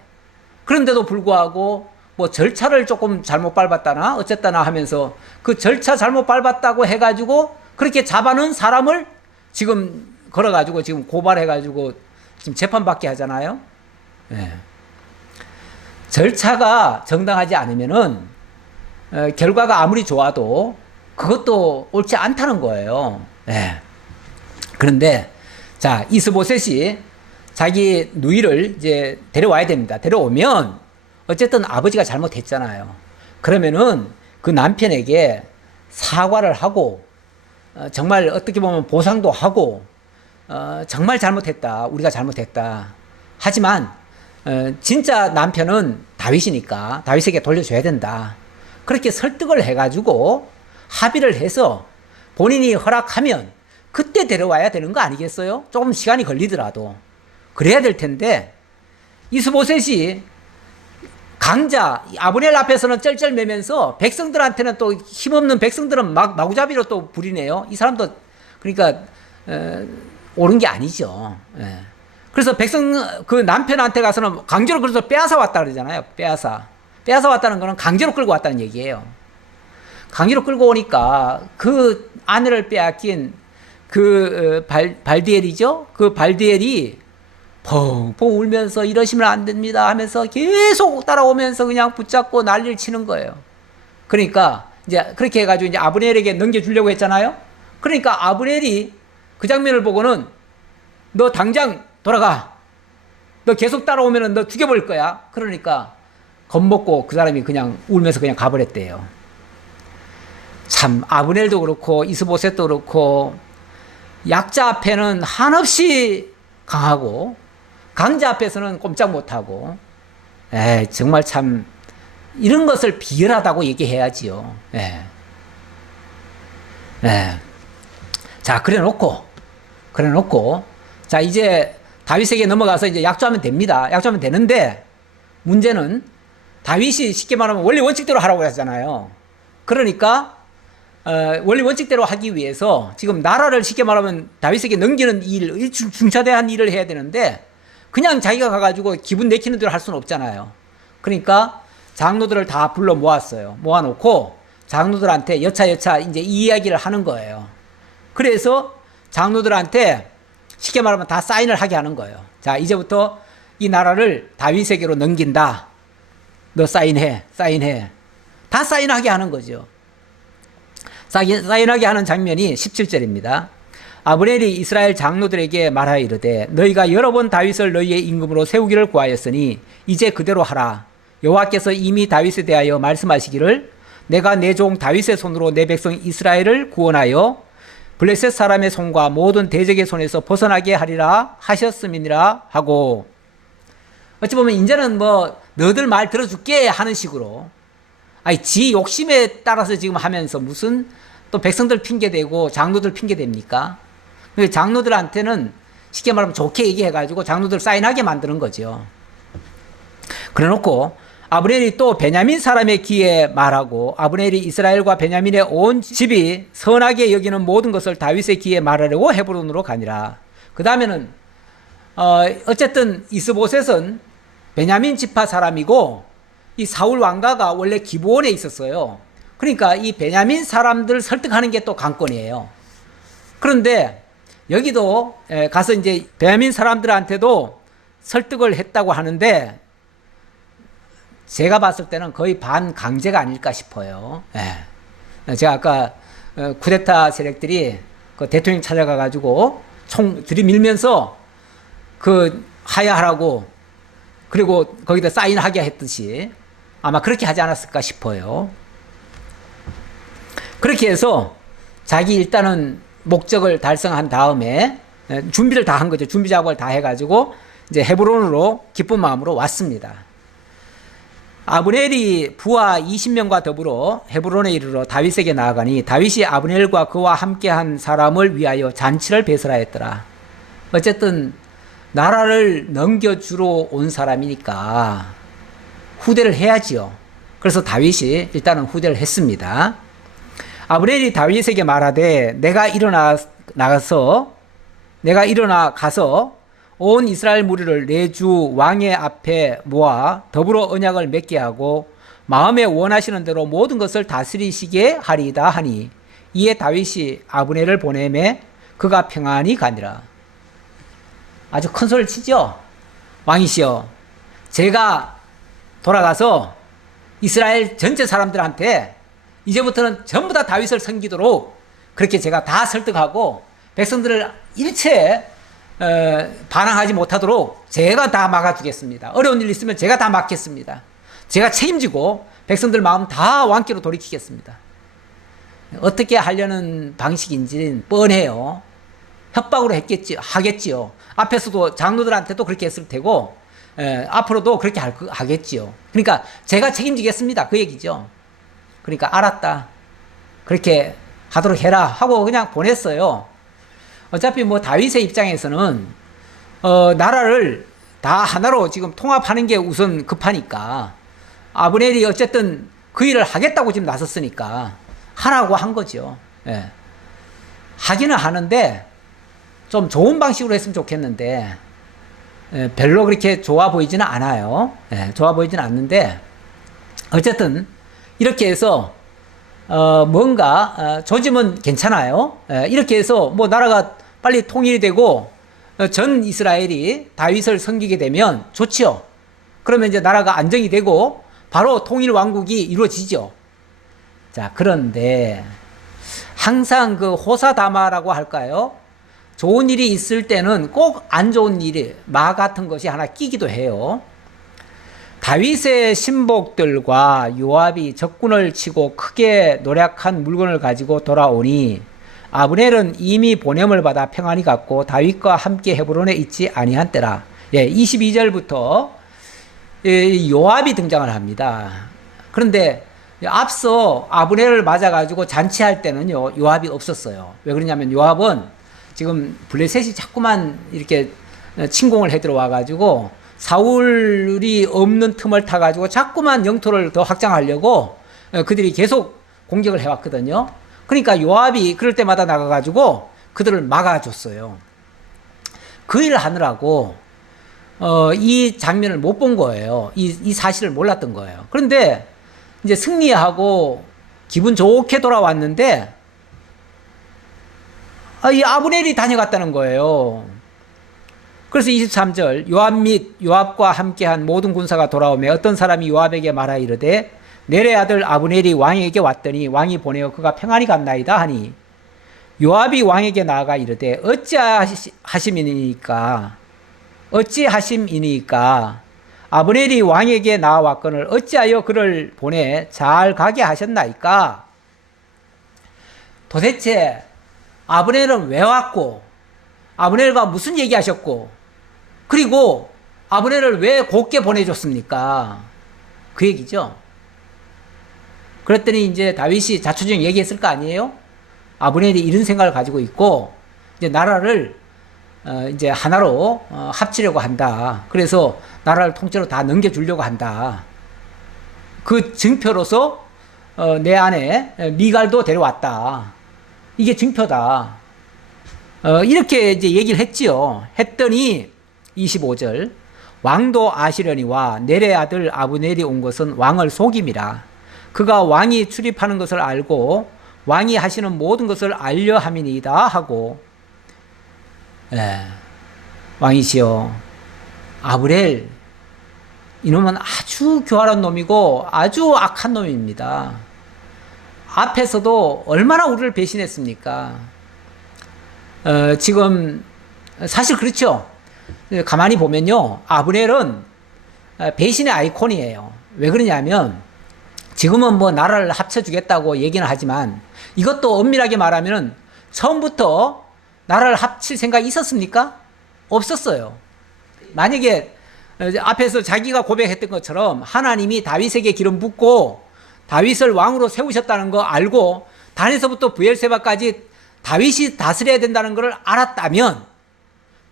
그런데도 불구하고 뭐 절차를 조금 잘못 밟았다나 어쨌다나 하면서 그 절차 잘못 밟았다고 해가지고 그렇게 잡아놓은 사람을 지금 걸어가지고 지금 고발해가지고 지금 재판받게 하잖아요. 네. 절차가 정당하지 않으면은 결과가 아무리 좋아도 그것도 옳지 않다는 거예요. 네. 그런데 자 이스보셋이 자기 누이를 이제 데려와야 됩니다. 데려오면 어쨌든 아버지가 잘못했잖아요. 그러면은 그 남편에게 사과를 하고 정말 어떻게 보면 보상도 하고 정말 잘못했다. 우리가 잘못했다. 하지만 진짜 남편은 다윗이니까 다윗에게 돌려줘야 된다. 그렇게 설득을 해가지고 합의를 해서 본인이 허락하면 그때 데려와야 되는 거 아니겠어요? 조금 시간이 걸리더라도 그래야 될 텐데 이스보셋이 강자 아브넬 앞에서는 쩔쩔매면서 백성들한테는 또 힘없는 백성들은 마구잡이로 또 부리네요. 이 사람도 그러니까 옳은 게 아니죠. 그래서 그 남편한테 가서는 강제로 그래서 빼앗아 왔다 그러잖아요. 빼앗아 왔다는 거는 강제로 끌고 왔다는 얘기예요. 강제로 끌고 오니까 그 아내를 빼앗긴 그 발디엘이죠. 그 발디엘이 펑펑 울면서 이러시면 안 됩니다 하면서 계속 따라오면서 그냥 붙잡고 난리를 치는 거예요. 그러니까 이제 그렇게 해가지고 이제 아브넬에게 넘겨주려고 했잖아요. 그러니까 아브넬이 그 장면을 보고는 너 당장 돌아가. 너 계속 따라오면 너 죽여버릴 거야. 그러니까 겁먹고 그 사람이 그냥 울면서 그냥 가버렸대요. 참 아브넬도 그렇고 이스보셋도 그렇고 약자 앞에는 한없이 강하고 강자 앞에서는 꼼짝 못하고 정말 참 이런 것을 비열하다고 얘기해야지요. 자 그래놓고 자 이제 다윗에게 넘어가서 이제 약조하면 됩니다. 약조하면 되는데 문제는 다윗이 쉽게 말하면 원리 원칙대로 하라고 하잖아요. 그러니까 원리 원칙대로 하기 위해서 지금 나라를 쉽게 말하면 다윗에게 넘기는 일, 중차대한 일을 해야 되는데 그냥 자기가 가가지고 기분 내키는 대로 할 수는 없잖아요. 그러니까 장로들을 다 불러 모았어요. 모아놓고 장로들한테 여차 이제 이 이야기를 하는 거예요. 그래서 장로들한테 쉽게 말하면 다 사인을 하게 하는 거예요. 자, 이제부터 이 나라를 다윗에게로 넘긴다. 너 사인해. 다 사인하게 하는 거죠. 사인하게 하는 장면이 17절입니다. 아브넬이 이스라엘 장로들에게 말하여 이르되 너희가 여러 번 다윗을 너희의 임금으로 세우기를 구하였으니 이제 그대로 하라. 여호와께서 이미 다윗에 대하여 말씀하시기를 내가 내 종 다윗의 손으로 내 백성 이스라엘을 구원하여 블레셋 사람의 손과 모든 대적의 손에서 벗어나게 하리라 하셨음이니라 하고, 어찌 보면 이제는 뭐 너들 말 들어줄게 하는 식으로, 아니 지 욕심에 따라서 지금 하면서 무슨 또 백성들 핑계대고 장로들 핑계댑니까? 장로들한테는 쉽게 말하면 좋게 얘기해가지고 장로들 사인하게 만드는 거죠. 그래놓고 아브넬이 또 베냐민 사람의 귀에 말하고 아브넬이 이스라엘과 베냐민의 온 집이 선하게 여기는 모든 것을 다윗의 귀에 말하려고 헤브론으로 가니라. 그 다음에는 어쨌든 이스보셋은 베냐민 지파 사람이고 이 사울 왕가가 원래 기브온에 있었어요. 그러니까 이 베냐민 사람들 설득하는 게 또 관건이에요. 그런데 여기도 가서 이제 베냐민 사람들한테도 설득을 했다고 하는데 제가 봤을 때는 거의 반강제가 아닐까 싶어요. 제가 아까 쿠데타 세력들이 그 대통령 찾아가가지고 총 들이밀면서 그 하야하라고 그리고 거기다 사인하게 했듯이 아마 그렇게 하지 않았을까 싶어요. 그렇게 해서 자기 일단은 목적을 달성한 다음에 준비를 다 한 거죠. 준비 작업을 다 해가지고 이제 헤브론으로 기쁜 마음으로 왔습니다. 아브넬이 부하 20명과 더불어 헤브론에 이르러 다윗에게 나아가니 다윗이 아브넬과 그와 함께한 사람을 위하여 잔치를 배설하였더라. 어쨌든 나라를 넘겨주러 온 사람이니까 후대를 해야지요. 그래서 다윗이 일단은 후대를 했습니다. 아브넬이 다윗에게 말하되 내가 일어나 가서 온 이스라엘 무리를 내 주 왕의 앞에 모아 더불어 언약을 맺게 하고 마음에 원하시는 대로 모든 것을 다스리시게 하리이다 하니 이에 다윗이 아브넬을 보내매 그가 평안히 가니라. 아주 큰 소리를 치죠. 왕이시여, 제가 돌아가서 이스라엘 전체 사람들한테 이제부터는 전부 다 다윗을 섬기도록 그렇게 제가 다 설득하고 백성들을 일체 반항하지 못하도록 제가 다 막아주겠습니다. 어려운 일 있으면 제가 다 막겠습니다. 제가 책임지고 백성들 마음 다 왕께로 돌이키겠습니다. 어떻게 하려는 방식인지는 뻔해요. 협박으로 하겠지요. 앞에서도 장로들한테도 그렇게 했을 테고 앞으로도 그렇게 하겠지요. 그러니까 제가 책임지겠습니다. 그 얘기죠. 그러니까 알았다. 그렇게 하도록 해라 하고 그냥 보냈어요. 어차피 뭐 다윗의 입장에서는 나라를 다 하나로 지금 통합하는 게 우선 급하니까 아브넬이 어쨌든 그 일을 하겠다고 지금 나섰으니까 하라고 한 거죠. 하기는 하는데 좀 좋은 방식으로 했으면 좋겠는데 별로 그렇게 좋아 보이지는 않아요. 좋아 보이지는 않는데 어쨌든 이렇게 해서 뭔가 조짐은 괜찮아요. 이렇게 해서 뭐 나라가 빨리 통일이 되고 전 이스라엘이 다윗을 섬기게 되면 좋지요. 그러면 이제 나라가 안정이 되고 바로 통일 왕국이 이루어지죠. 자, 그런데 항상 그 호사다마라고 할까요? 좋은 일이 있을 때는 꼭 안 좋은 일이, 마 같은 것이 하나 끼기도 해요. 다윗의 신복들과 요압이 적군을 치고 크게 노력한 물건을 가지고 돌아오니 아브넬은 이미 보냄을 받아 평안히 갔고 다윗과 함께 헤브론에 있지 아니한 때라. 예, 22절부터 요압이 등장을 합니다. 그런데 앞서 아브넬을 맞아가지고 잔치할 때는요, 요압이 없었어요. 왜 그러냐면 요압은 지금 블레셋이 자꾸만 이렇게 침공을 해 들어와가지고 사울이 없는 틈을 타가지고 자꾸만 영토를 더 확장하려고 그들이 계속 공격을 해왔거든요. 그러니까 요압이 그럴 때마다 나가가지고 그들을 막아줬어요. 그 일을 하느라고 이 장면을 못 본 거예요. 이 사실을 몰랐던 거예요. 그런데 이제 승리하고 기분 좋게 돌아왔는데 이 아브넬이 다녀갔다는 거예요. 그래서 23절 요압 및 요압과 함께한 모든 군사가 돌아오며 어떤 사람이 요압에게 말하 이르되 넬의 아들 아브넬이 왕에게 왔더니 왕이 보내어 그가 평안히 갔나이다 하니 요압이 왕에게 나아가 이르되 어찌하심이니까 아브넬이 왕에게 나아왔거늘 어찌하여 그를 보내 잘 가게 하셨나이까? 도대체 아브넬은 왜 왔고 아브넬과 무슨 얘기하셨고 그리고 아브넬을 왜 곱게 보내줬습니까? 그 얘기죠. 그랬더니 이제 다윗이 자초지종 얘기했을 거 아니에요? 아브넬이 이런 생각을 가지고 있고 이제 나라를 이제 하나로 합치려고 한다. 그래서 나라를 통째로 다 넘겨주려고 한다. 그 증표로서 내 안에 미갈도 데려왔다. 이게 증표다. 이렇게 이제 얘기를 했지요. 했더니 25절 왕도 아시려니와 넬의 아들 아브넬이 온 것은 왕을 속임이라. 그가 왕이 출입하는 것을 알고 왕이 하시는 모든 것을 알려 함이니이다 하고 왕이시여 아브넬 이놈은 아주 교활한 놈이고 아주 악한 놈입니다. 앞에서도 얼마나 우리를 배신했습니까? 지금 사실 그렇죠. 가만히 보면요 아브넬은 배신의 아이콘이에요. 왜 그러냐면 지금은 뭐 나라를 합쳐주겠다고 얘기는 하지만 이것도 엄밀하게 말하면 처음부터 나라를 합칠 생각이 있었습니까? 없었어요. 만약에 앞에서 자기가 고백했던 것처럼 하나님이 다윗에게 기름 붓고 다윗을 왕으로 세우셨다는 거 알고 단에서부터 브엘세바까지 다윗이 다스려야 된다는 걸 알았다면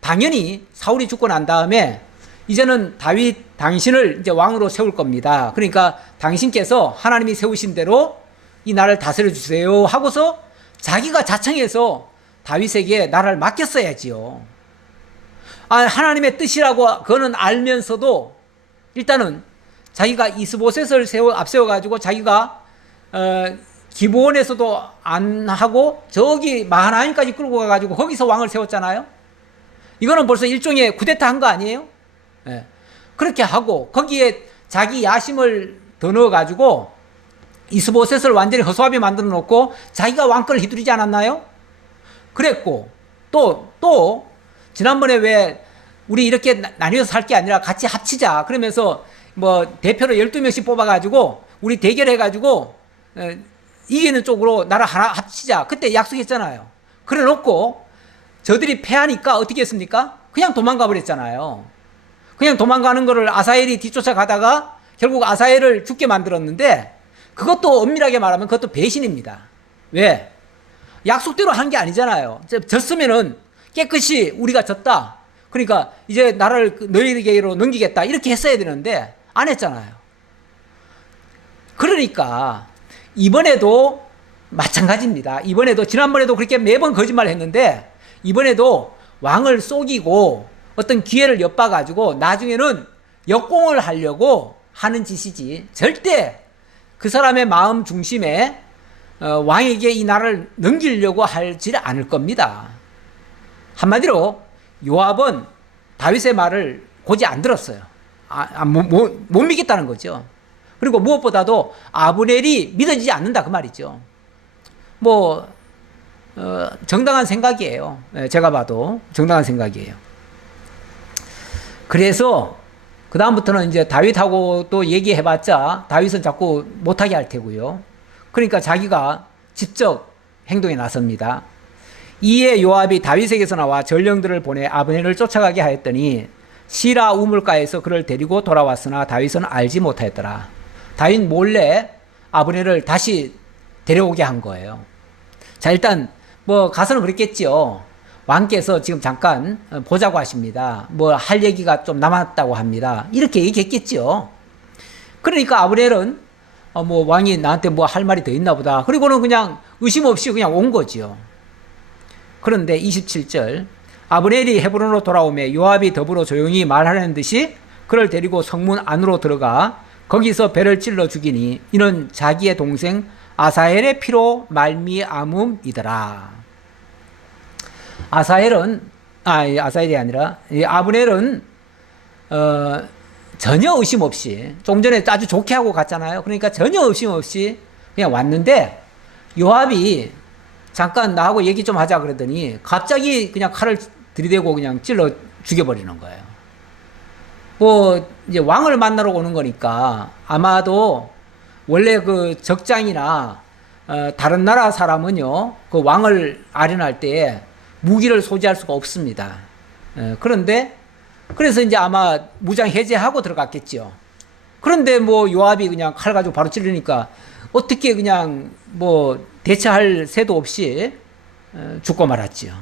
당연히 사울이 죽고 난 다음에 이제는 다윗 당신을 이제 왕으로 세울 겁니다. 그러니까 당신께서 하나님이 세우신 대로 이 나라를 다스려 주세요 하고서 자기가 자청해서 다윗에게 나라를 맡겼어야지요. 하나님의 뜻이라고 그거는 알면서도 일단은 자기가 이스보셋을 앞세워가지고 자기가 기브온에서도 안 하고 저기 마하나임까지 끌고 가가지고 거기서 왕을 세웠잖아요. 이거는 벌써 일종의 쿠데타 한 거 아니에요? 네. 그렇게 하고 거기에 자기 야심을 더 넣어가지고 이스보셋을 완전히 허수아비 만들어 놓고 자기가 왕권을 휘두르지 않았나요? 그랬고 또 지난번에 왜 우리 이렇게 나뉘어서 살 게 아니라 같이 합치자 그러면서 뭐 대표로 12명씩 뽑아가지고 우리 대결해가지고 이기는 쪽으로 나라 하나 합치자 그때 약속했잖아요. 그래 놓고 저들이 패하니까 어떻게 했습니까? 그냥 도망가 버렸잖아요. 그냥 도망가는 거를 아사엘이 뒤쫓아가다가 결국 아사엘을 죽게 만들었는데 그것도 엄밀하게 말하면 그것도 배신입니다. 왜? 약속대로 한 게 아니잖아요. 졌으면은 깨끗이 우리가 졌다. 그러니까 이제 나라를 너희에게로 넘기겠다. 이렇게 했어야 되는데 안 했잖아요. 그러니까 이번에도 마찬가지입니다. 이번에도 지난번에도 그렇게 매번 거짓말을 했는데 이번에도 왕을 속이고 어떤 기회를 엿봐가지고 나중에는 역공을 하려고 하는 짓이지 절대 그 사람의 마음 중심에 왕에게 이 나라를 넘기려고 하지 않을 겁니다. 한마디로 요압은 다윗의 말을 고지 안 들었어요. 못 믿겠다는 거죠. 그리고 무엇보다도 아브넬이 믿어지지 않는다 그 말이죠. 정당한 생각이에요. 제가 봐도 정당한 생각이에요. 그래서 그 다음부터는 이제 다윗하고 또 얘기해봤자 다윗은 자꾸 못하게 할 테고요. 그러니까 자기가 직접 행동에 나섭니다. 이에 요압이 다윗에게서 나와 전령들을 보내 아브넬을 쫓아가게 하였더니 시라 우물가에서 그를 데리고 돌아왔으나 다윗은 알지 못하였더라. 다윗 몰래 아브넬을 다시 데려오게 한 거예요. 자, 일단 가서는 그랬겠지요. 왕께서 지금 잠깐 보자고 하십니다. 할 얘기가 좀 남았다고 합니다. 이렇게 얘기했겠죠. 그러니까 아브넬은 왕이 나한테 할 말이 더 있나 보다. 그리고는 그냥 의심 없이 그냥 온 거지요. 그런데 27절 아브넬이 헤브론으로 돌아오매 요압이 더불어 조용히 말하려는 듯이 그를 데리고 성문 안으로 들어가 거기서 배를 찔러 죽이니 이는 자기의 동생 아사헬의 피로 말미암음이더라. 아사헬이 아니라 아브넬은 전혀 의심 없이 좀 전에 아주 좋게 하고 갔잖아요. 그러니까 전혀 의심 없이 그냥 왔는데 요압이 잠깐 나하고 얘기 좀 하자 그러더니 갑자기 그냥 칼을 들이대고 그냥 찔러 죽여버리는 거예요. 이제 왕을 만나러 오는 거니까 아마도 원래 그 적장이나 다른 나라 사람은요, 그 왕을 아련할 때 무기를 소지할 수가 없습니다. 그래서 이제 아마 무장 해제하고 들어갔겠죠. 그런데 요압이 그냥 칼 가지고 바로 찌르니까 어떻게 그냥 대처할 새도 없이 죽고 말았지요.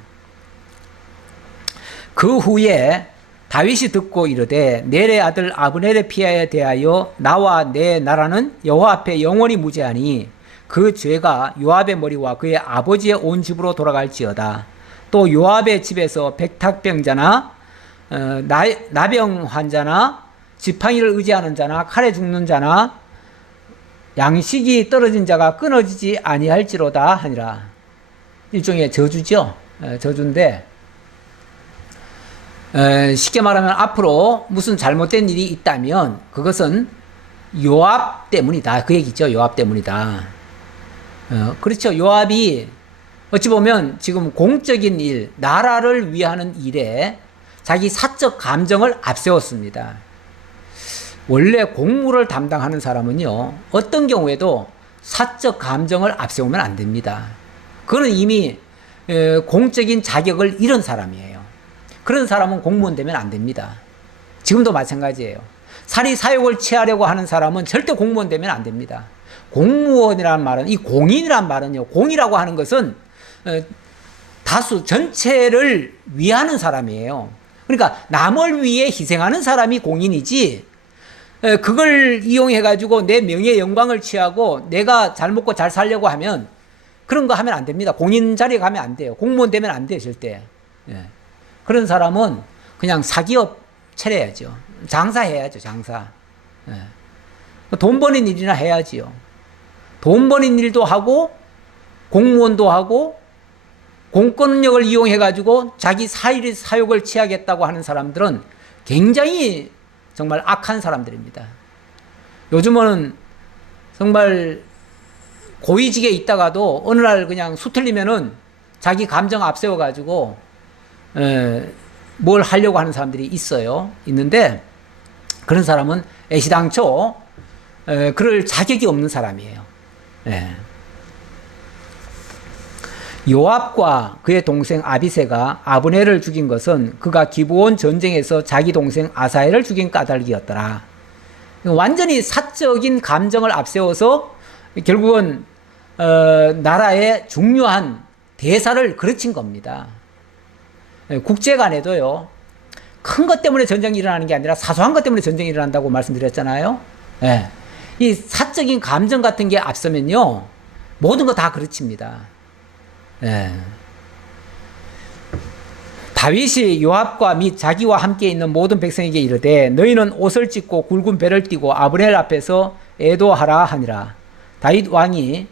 그 후에 다윗이 듣고 이르되 넬의 아들 아브넬의 피에 대하여 나와 내 나라는 여호와 앞에 영원히 무죄하니 그 죄가 요압의 머리와 그의 아버지의 온 집으로 돌아갈지어다. 또 요압의 집에서 백탁병자나 나병 환자나 지팡이를 의지하는 자나 칼에 죽는 자나 양식이 떨어진 자가 끊어지지 아니할지로다 하니라. 일종의 저주죠. 저주인데 쉽게 말하면 앞으로 무슨 잘못된 일이 있다면 그것은 요압 때문이다. 그 얘기죠. 요압 때문이다. 그렇죠. 요압이 어찌 보면 지금 공적인 일, 나라를 위하는 일에 자기 사적 감정을 앞세웠습니다. 원래 공무를 담당하는 사람은요, 어떤 경우에도 사적 감정을 앞세우면 안 됩니다. 그거는 이미 공적인 자격을 잃은 사람이에요. 그런 사람은 공무원 되면 안 됩니다. 지금도 마찬가지예요. 사리 사욕을 취하려고 하는 사람은 절대 공무원 되면 안 됩니다. 공무원이라는 말은, 이 공인이란 말은요, 공이라고 하는 것은 다수 전체를 위하는 사람이에요. 그러니까 남을 위해 희생하는 사람이 공인이지, 그걸 이용해 가지고 내 명예 영광을 취하고 내가 잘 먹고 잘 살려고 하면 그런 거 하면 안 됩니다. 공인 자리에 가면 안 돼요. 공무원 되면 안 돼요, 절대. 그런 사람은 그냥 사기업 차려야죠. 장사해야죠, 장사. 돈 버는 일이나 해야지요. 돈 버는 일도 하고 공무원도 하고 공권력을 이용해 가지고 자기 사욕을 취하겠다고 하는 사람들은 굉장히 정말 악한 사람들입니다. 요즘은 정말 고위직에 있다가도 어느 날 그냥 수틀리면은 자기 감정 앞세워 가지고 뭘 하려고 하는 사람들이 있는데 그런 사람은 애시당초 그럴 자격이 없는 사람이에요. 요압과 그의 동생 아비새가 아브넬을 죽인 것은 그가 기브온 전쟁에서 자기 동생 아사헬을 죽인 까닭이었더라. 완전히 사적인 감정을 앞세워서 결국은 나라의 중요한 대사를 그르친 겁니다. 국제 간에도요, 큰 것 때문에 전쟁이 일어나는 게 아니라 사소한 것 때문에 전쟁이 일어난다고 말씀드렸잖아요. 이 사적인 감정 같은 게 앞서면요, 모든 거 다 그르칩니다. 다윗이 요압과 및 자기와 함께 있는 모든 백성에게 이르되 너희는 옷을 찢고 굵은 배를 띠고 아브넬 앞에서 애도하라 하니라. 다윗 왕이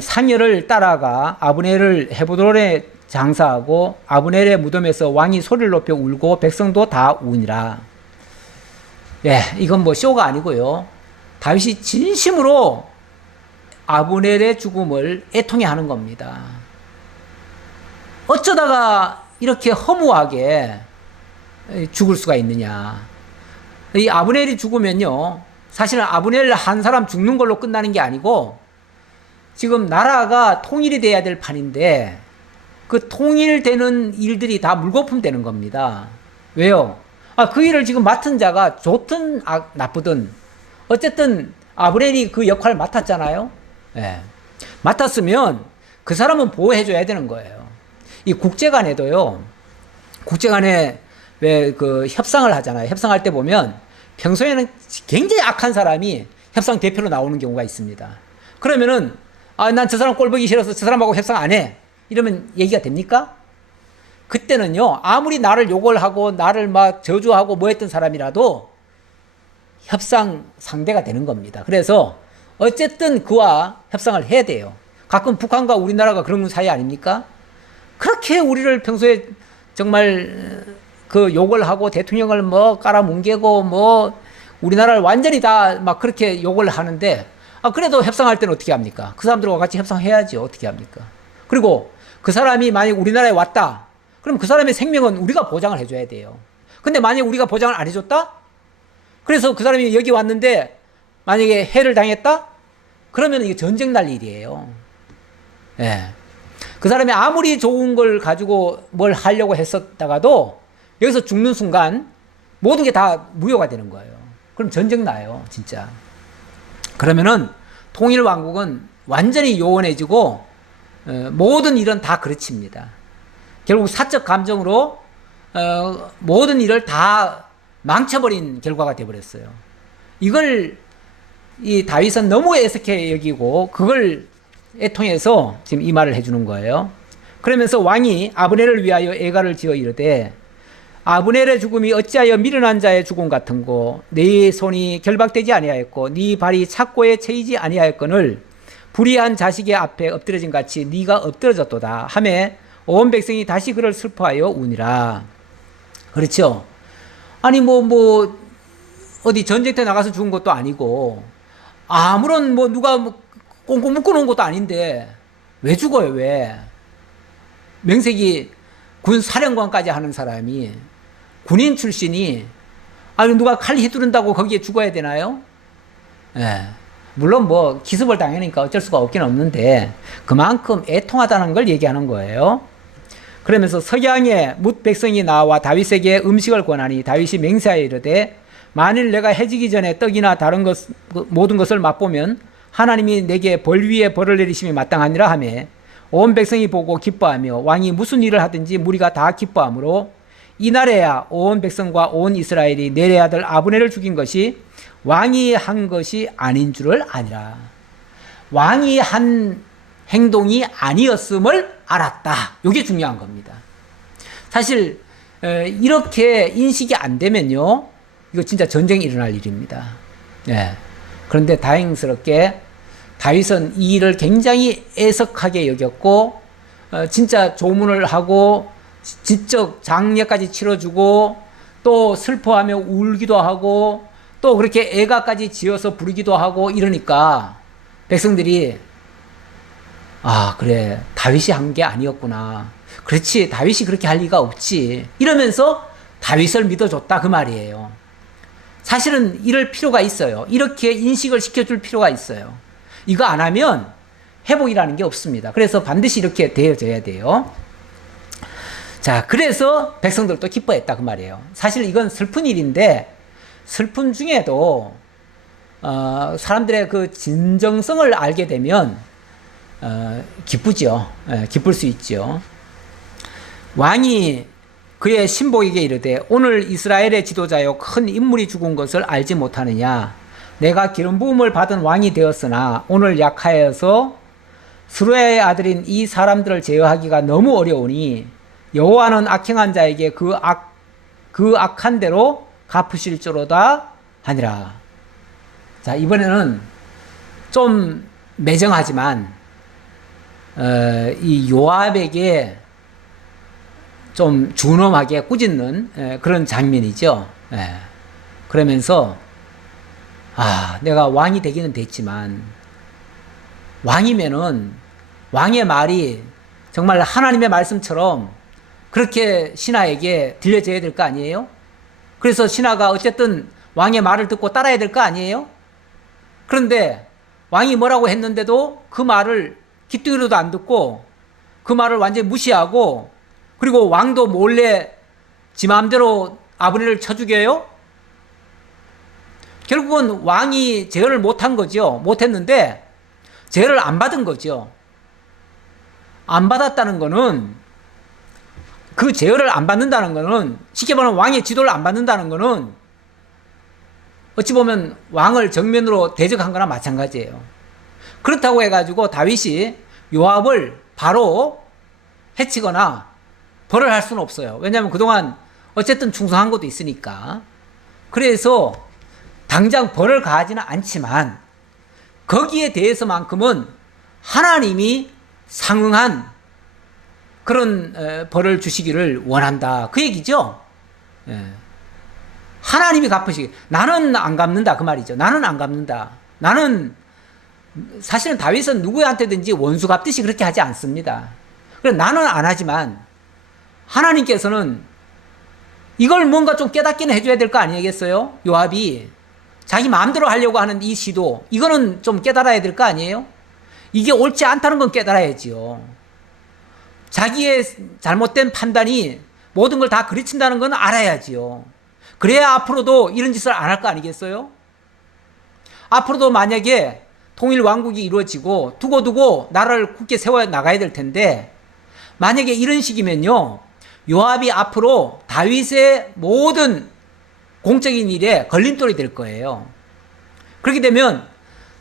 상여를 따라가 아브넬을 헤브론에 장사하고 아브넬의 무덤에서 왕이 소리를 높여 울고 백성도 다 우니라. 예, 이건 뭐 쇼가 아니고요. 다윗이 진심으로 아브넬의 죽음을 애통해 하는 겁니다. 어쩌다가 이렇게 허무하게 죽을 수가 있느냐. 이 아브넬이 죽으면요, 사실은 아브넬 한 사람 죽는 걸로 끝나는 게 아니고 지금 나라가 통일이 돼야 될 판인데 그 통일되는 일들이 다 물거품 되는 겁니다. 왜요? 그 일을 지금 맡은 자가 좋든 나쁘든 어쨌든 아브넬이 그 역할을 맡았잖아요. 예. 맡았으면 그 사람은 보호해줘야 되는 거예요. 이 국제간에도요, 국제간에 왜 그 협상을 하잖아요. 협상할 때 보면 평소에는 굉장히 악한 사람이 협상 대표로 나오는 경우가 있습니다. 그러면은 난 저 사람 꼴 보기 싫어서 저 사람하고 협상 안 해. 이러면 얘기가 됩니까? 그때는요, 아무리 나를 욕을 하고 나를 막 저주하고 뭐 했던 사람이라도 협상 상대가 되는 겁니다. 그래서 어쨌든 그와 협상을 해야 돼요. 가끔 북한과 우리나라가 그런 사이 아닙니까? 그렇게 우리를 평소에 정말 그 욕을 하고 대통령을 뭐 깔아뭉개고 뭐 우리나라를 완전히 다 막 그렇게 욕을 하는데 그래도 협상할 때는 어떻게 합니까? 그 사람들과 같이 협상해야죠. 어떻게 합니까? 그리고 그 사람이 만약 우리나라에 왔다. 그럼 그 사람의 생명은 우리가 보장을 해줘야 돼요. 근데 만약 우리가 보장을 안 해줬다? 그래서 그 사람이 여기 왔는데 만약에 해를 당했다? 그러면 이게 전쟁 날 일이에요. 예. 그 사람이 아무리 좋은 걸 가지고 뭘 하려고 했었다가도 여기서 죽는 순간 모든 게 다 무효가 되는 거예요. 그럼 전쟁 나요, 진짜. 그러면은 통일 왕국은 완전히 요원해지고 모든 일은 다 그르칩니다. 결국 사적 감정으로 모든 일을 다 망쳐버린 결과가 되어버렸어요. 이걸 이 다윗은 너무 애석해 여기고 그걸 애통해서 지금 이 말을 해주는 거예요. 그러면서 왕이 아브넬을 위하여 애가를 지어 이르되 아브넬의 죽음이 어찌하여 미련한 자의 죽음 같은고 네 손이 결박되지 아니하였고 네 발이 착고에 채이지 아니하였거늘 불의한 자식의 앞에 엎드러진 같이 네가 엎드러졌도다 하매 온 백성이 다시 그를 슬퍼하여 우니라. 그렇죠? 아니 뭐 어디 전쟁터에 나가서 죽은 것도 아니고 아무런 뭐 누가 꽁꽁 묶어놓은 것도 아닌데 왜 죽어요? 왜? 명색이 군 사령관까지 하는 사람이 군인 출신이 누가 칼 휘두른다고 거기에 죽어야 되나요? 예. 물론 뭐 기습을 당하니까 어쩔 수가 없긴 없는데 그만큼 애통하다는 걸 얘기하는 거예요. 그러면서 석양에 뭇 백성이 나와 다윗에게 음식을 권하니 다윗이 맹세하여 이르되 만일 내가 해지기 전에 떡이나 다른 것 모든 것을 맛보면 하나님이 내게 벌 위에 벌을 내리심이 마땅하니라 하며 온 백성이 보고 기뻐하며 왕이 무슨 일을 하든지 무리가 다 기뻐하므로 이날에야 온 백성과 온 이스라엘이 넬의 아들 아브넬을 죽인 것이 왕이 한 것이 아닌 줄을 아니라. 왕이 한 행동이 아니었음을 알았다. 이게 중요한 겁니다. 사실 이렇게 인식이 안 되면요, 이거 진짜 전쟁이 일어날 일입니다. 예. 그런데 다행스럽게 다윗은 이 일을 굉장히 애석하게 여겼고 진짜 조문을 하고 지적 장례까지 치러주고 또 슬퍼하며 울기도 하고 또 그렇게 애가까지 지어서 부르기도 하고 이러니까 백성들이 그래 다윗이 한 게 아니었구나. 그렇지 다윗이 그렇게 할 리가 없지. 이러면서 다윗을 믿어줬다 그 말이에요. 사실은 이럴 필요가 있어요. 이렇게 인식을 시켜줄 필요가 있어요. 이거 안 하면 회복이라는 게 없습니다. 그래서 반드시 이렇게 되어져야 돼요. 자, 그래서 백성들도 기뻐했다 그 말이에요. 사실 이건 슬픈 일인데 슬픔 중에도 사람들의 그 진정성을 알게 되면 기쁘죠. 기쁠 수 있죠. 왕이 그의 신복에게 이르되 오늘 이스라엘의 지도자여 큰 인물이 죽은 것을 알지 못하느냐. 내가 기름 부음을 받은 왕이 되었으나 오늘 약하여서 스루야의 아들인 이 사람들을 제어하기가 너무 어려우니 여호와는 악행한 자에게 그 악한 대로 갚으실지로다 하니라. 자, 이번에는 좀 매정하지만 이 요압에게 좀 준엄하게 꾸짖는 그런 장면이죠. 그러면서 내가 왕이 되기는 됐지만 왕이면은 왕의 말이 정말 하나님의 말씀처럼 그렇게 신하에게 들려져야 될 거 아니에요? 그래서 신하가 어쨌든 왕의 말을 듣고 따라야 될 거 아니에요? 그런데 왕이 뭐라고 했는데도 그 말을 귀뚱이로도 안 듣고 그 말을 완전히 무시하고, 그리고 왕도 몰래 지 마음대로 아브넬을 쳐 죽여요? 결국은 왕이 제어를 못한 거죠. 못했는데 제어를 안 받은 거죠. 안 받았다는 거는, 그 제어를 안 받는다는 거는, 쉽게 말하면 왕의 지도를 안 받는다는 거는 어찌 보면 왕을 정면으로 대적한 거나 마찬가지예요. 그렇다고 해가지고 다윗이 요압을 바로 해치거나 벌을 할 수는 없어요. 왜냐하면 그동안 어쨌든 충성한 것도 있으니까. 그래서 당장 벌을 가하지는 않지만 거기에 대해서만큼은 하나님이 상응한 그런 벌을 주시기를 원한다, 그 얘기죠. 하나님이 갚으시기, 나는 안 갚는다, 그 말이죠. 나는 안 갚는다. 나는, 사실은 다윗은 누구한테든지 원수 갚듯이 그렇게 하지 않습니다. 그래서 나는 안 하지만 하나님께서는 이걸 뭔가 좀 깨닫기는 해줘야 될 거 아니겠어요? 요압이 자기 마음대로 하려고 하는 이 시도, 이거는 좀 깨달아야 될 거 아니에요? 이게 옳지 않다는 건 깨달아야지요. 자기의 잘못된 판단이 모든 걸 다 그르친다는 건 알아야지요. 그래야 앞으로도 이런 짓을 안 할 거 아니겠어요? 앞으로도 만약에 통일 왕국이 이루어지고 두고두고 나라를 굳게 세워 나가야 될 텐데, 만약에 이런 식이면요, 요압이 앞으로 다윗의 모든 공적인 일에 걸림돌이 될 거예요. 그렇게 되면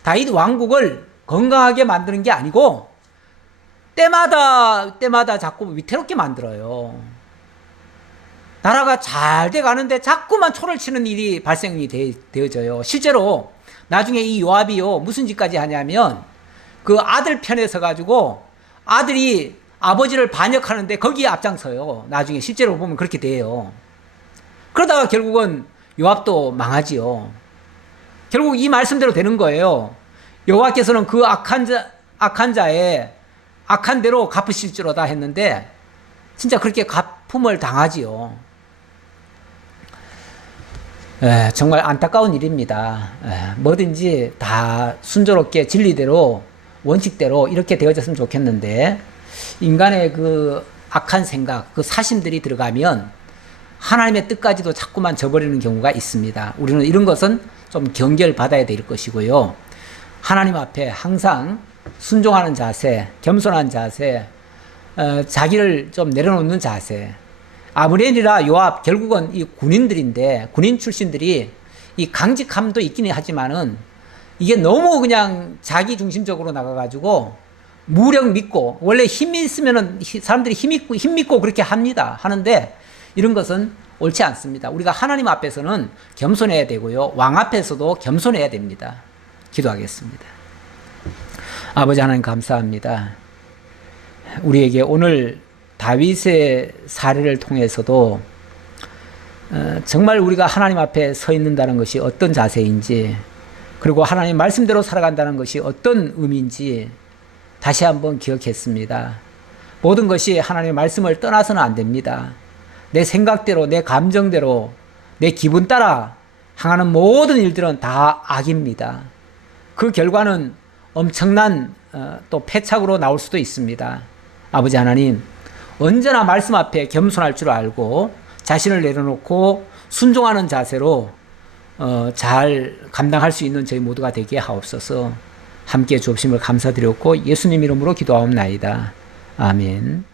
다윗 왕국을 건강하게 만드는 게 아니고 때마다 자꾸 위태롭게 만들어요. 나라가 잘 돼가는데 자꾸만 초를 치는 일이 발생이 되어져요. 실제로 나중에 이 요압이요, 무슨 짓까지 하냐면 그 아들 편에 서가지고 아들이 아버지를 반역하는데 거기에 앞장서요. 나중에 실제로 보면 그렇게 돼요. 그러다가 결국은 요압도 망하지요. 결국 이 말씀대로 되는 거예요. 여호와께서는 그 악한 자의 악한 대로 갚으실지로다 했는데 진짜 그렇게 갚음을 당하지요. 정말 안타까운 일입니다. 뭐든지 다 순조롭게 진리대로 원칙대로 이렇게 되어졌으면 좋겠는데, 인간의 그 악한 생각, 그 사심들이 들어가면 하나님의 뜻까지도 자꾸만 저버리는 경우가 있습니다. 우리는 이런 것은 좀 경계를 받아야 될 것이고요. 하나님 앞에 항상 순종하는 자세, 겸손한 자세, 자기를 좀 내려놓는 자세. 아브넬이나 요압, 결국은 이 군인들인데, 군인 출신들이 이 강직함도 있기는 하지만은 이게 너무 그냥 자기 중심적으로 나가가지고 무력 믿고, 원래 힘이 있으면은 사람들이 힘 믿고 그렇게 하는데 이런 것은 옳지 않습니다. 우리가 하나님 앞에서는 겸손해야 되고요, 왕 앞에서도 겸손해야 됩니다. 기도하겠습니다. 아버지 하나님, 감사합니다. 우리에게 오늘 다윗의 사례를 통해서도 정말 우리가 하나님 앞에 서 있는다는 것이 어떤 자세인지, 그리고 하나님 말씀대로 살아간다는 것이 어떤 의미인지 다시 한번 기억했습니다. 모든 것이 하나님의 말씀을 떠나서는 안 됩니다. 내 생각대로, 내 감정대로, 내 기분 따라 행하는 모든 일들은 다 악입니다. 그 결과는 엄청난 또 패착으로 나올 수도 있습니다. 아버지 하나님, 언제나 말씀 앞에 겸손할 줄 알고 자신을 내려놓고 순종하는 자세로 잘 감당할 수 있는 저희 모두가 되게 하옵소서. 함께 주옵심을 감사드렸고 예수님 이름으로 기도하옵나이다. 아멘.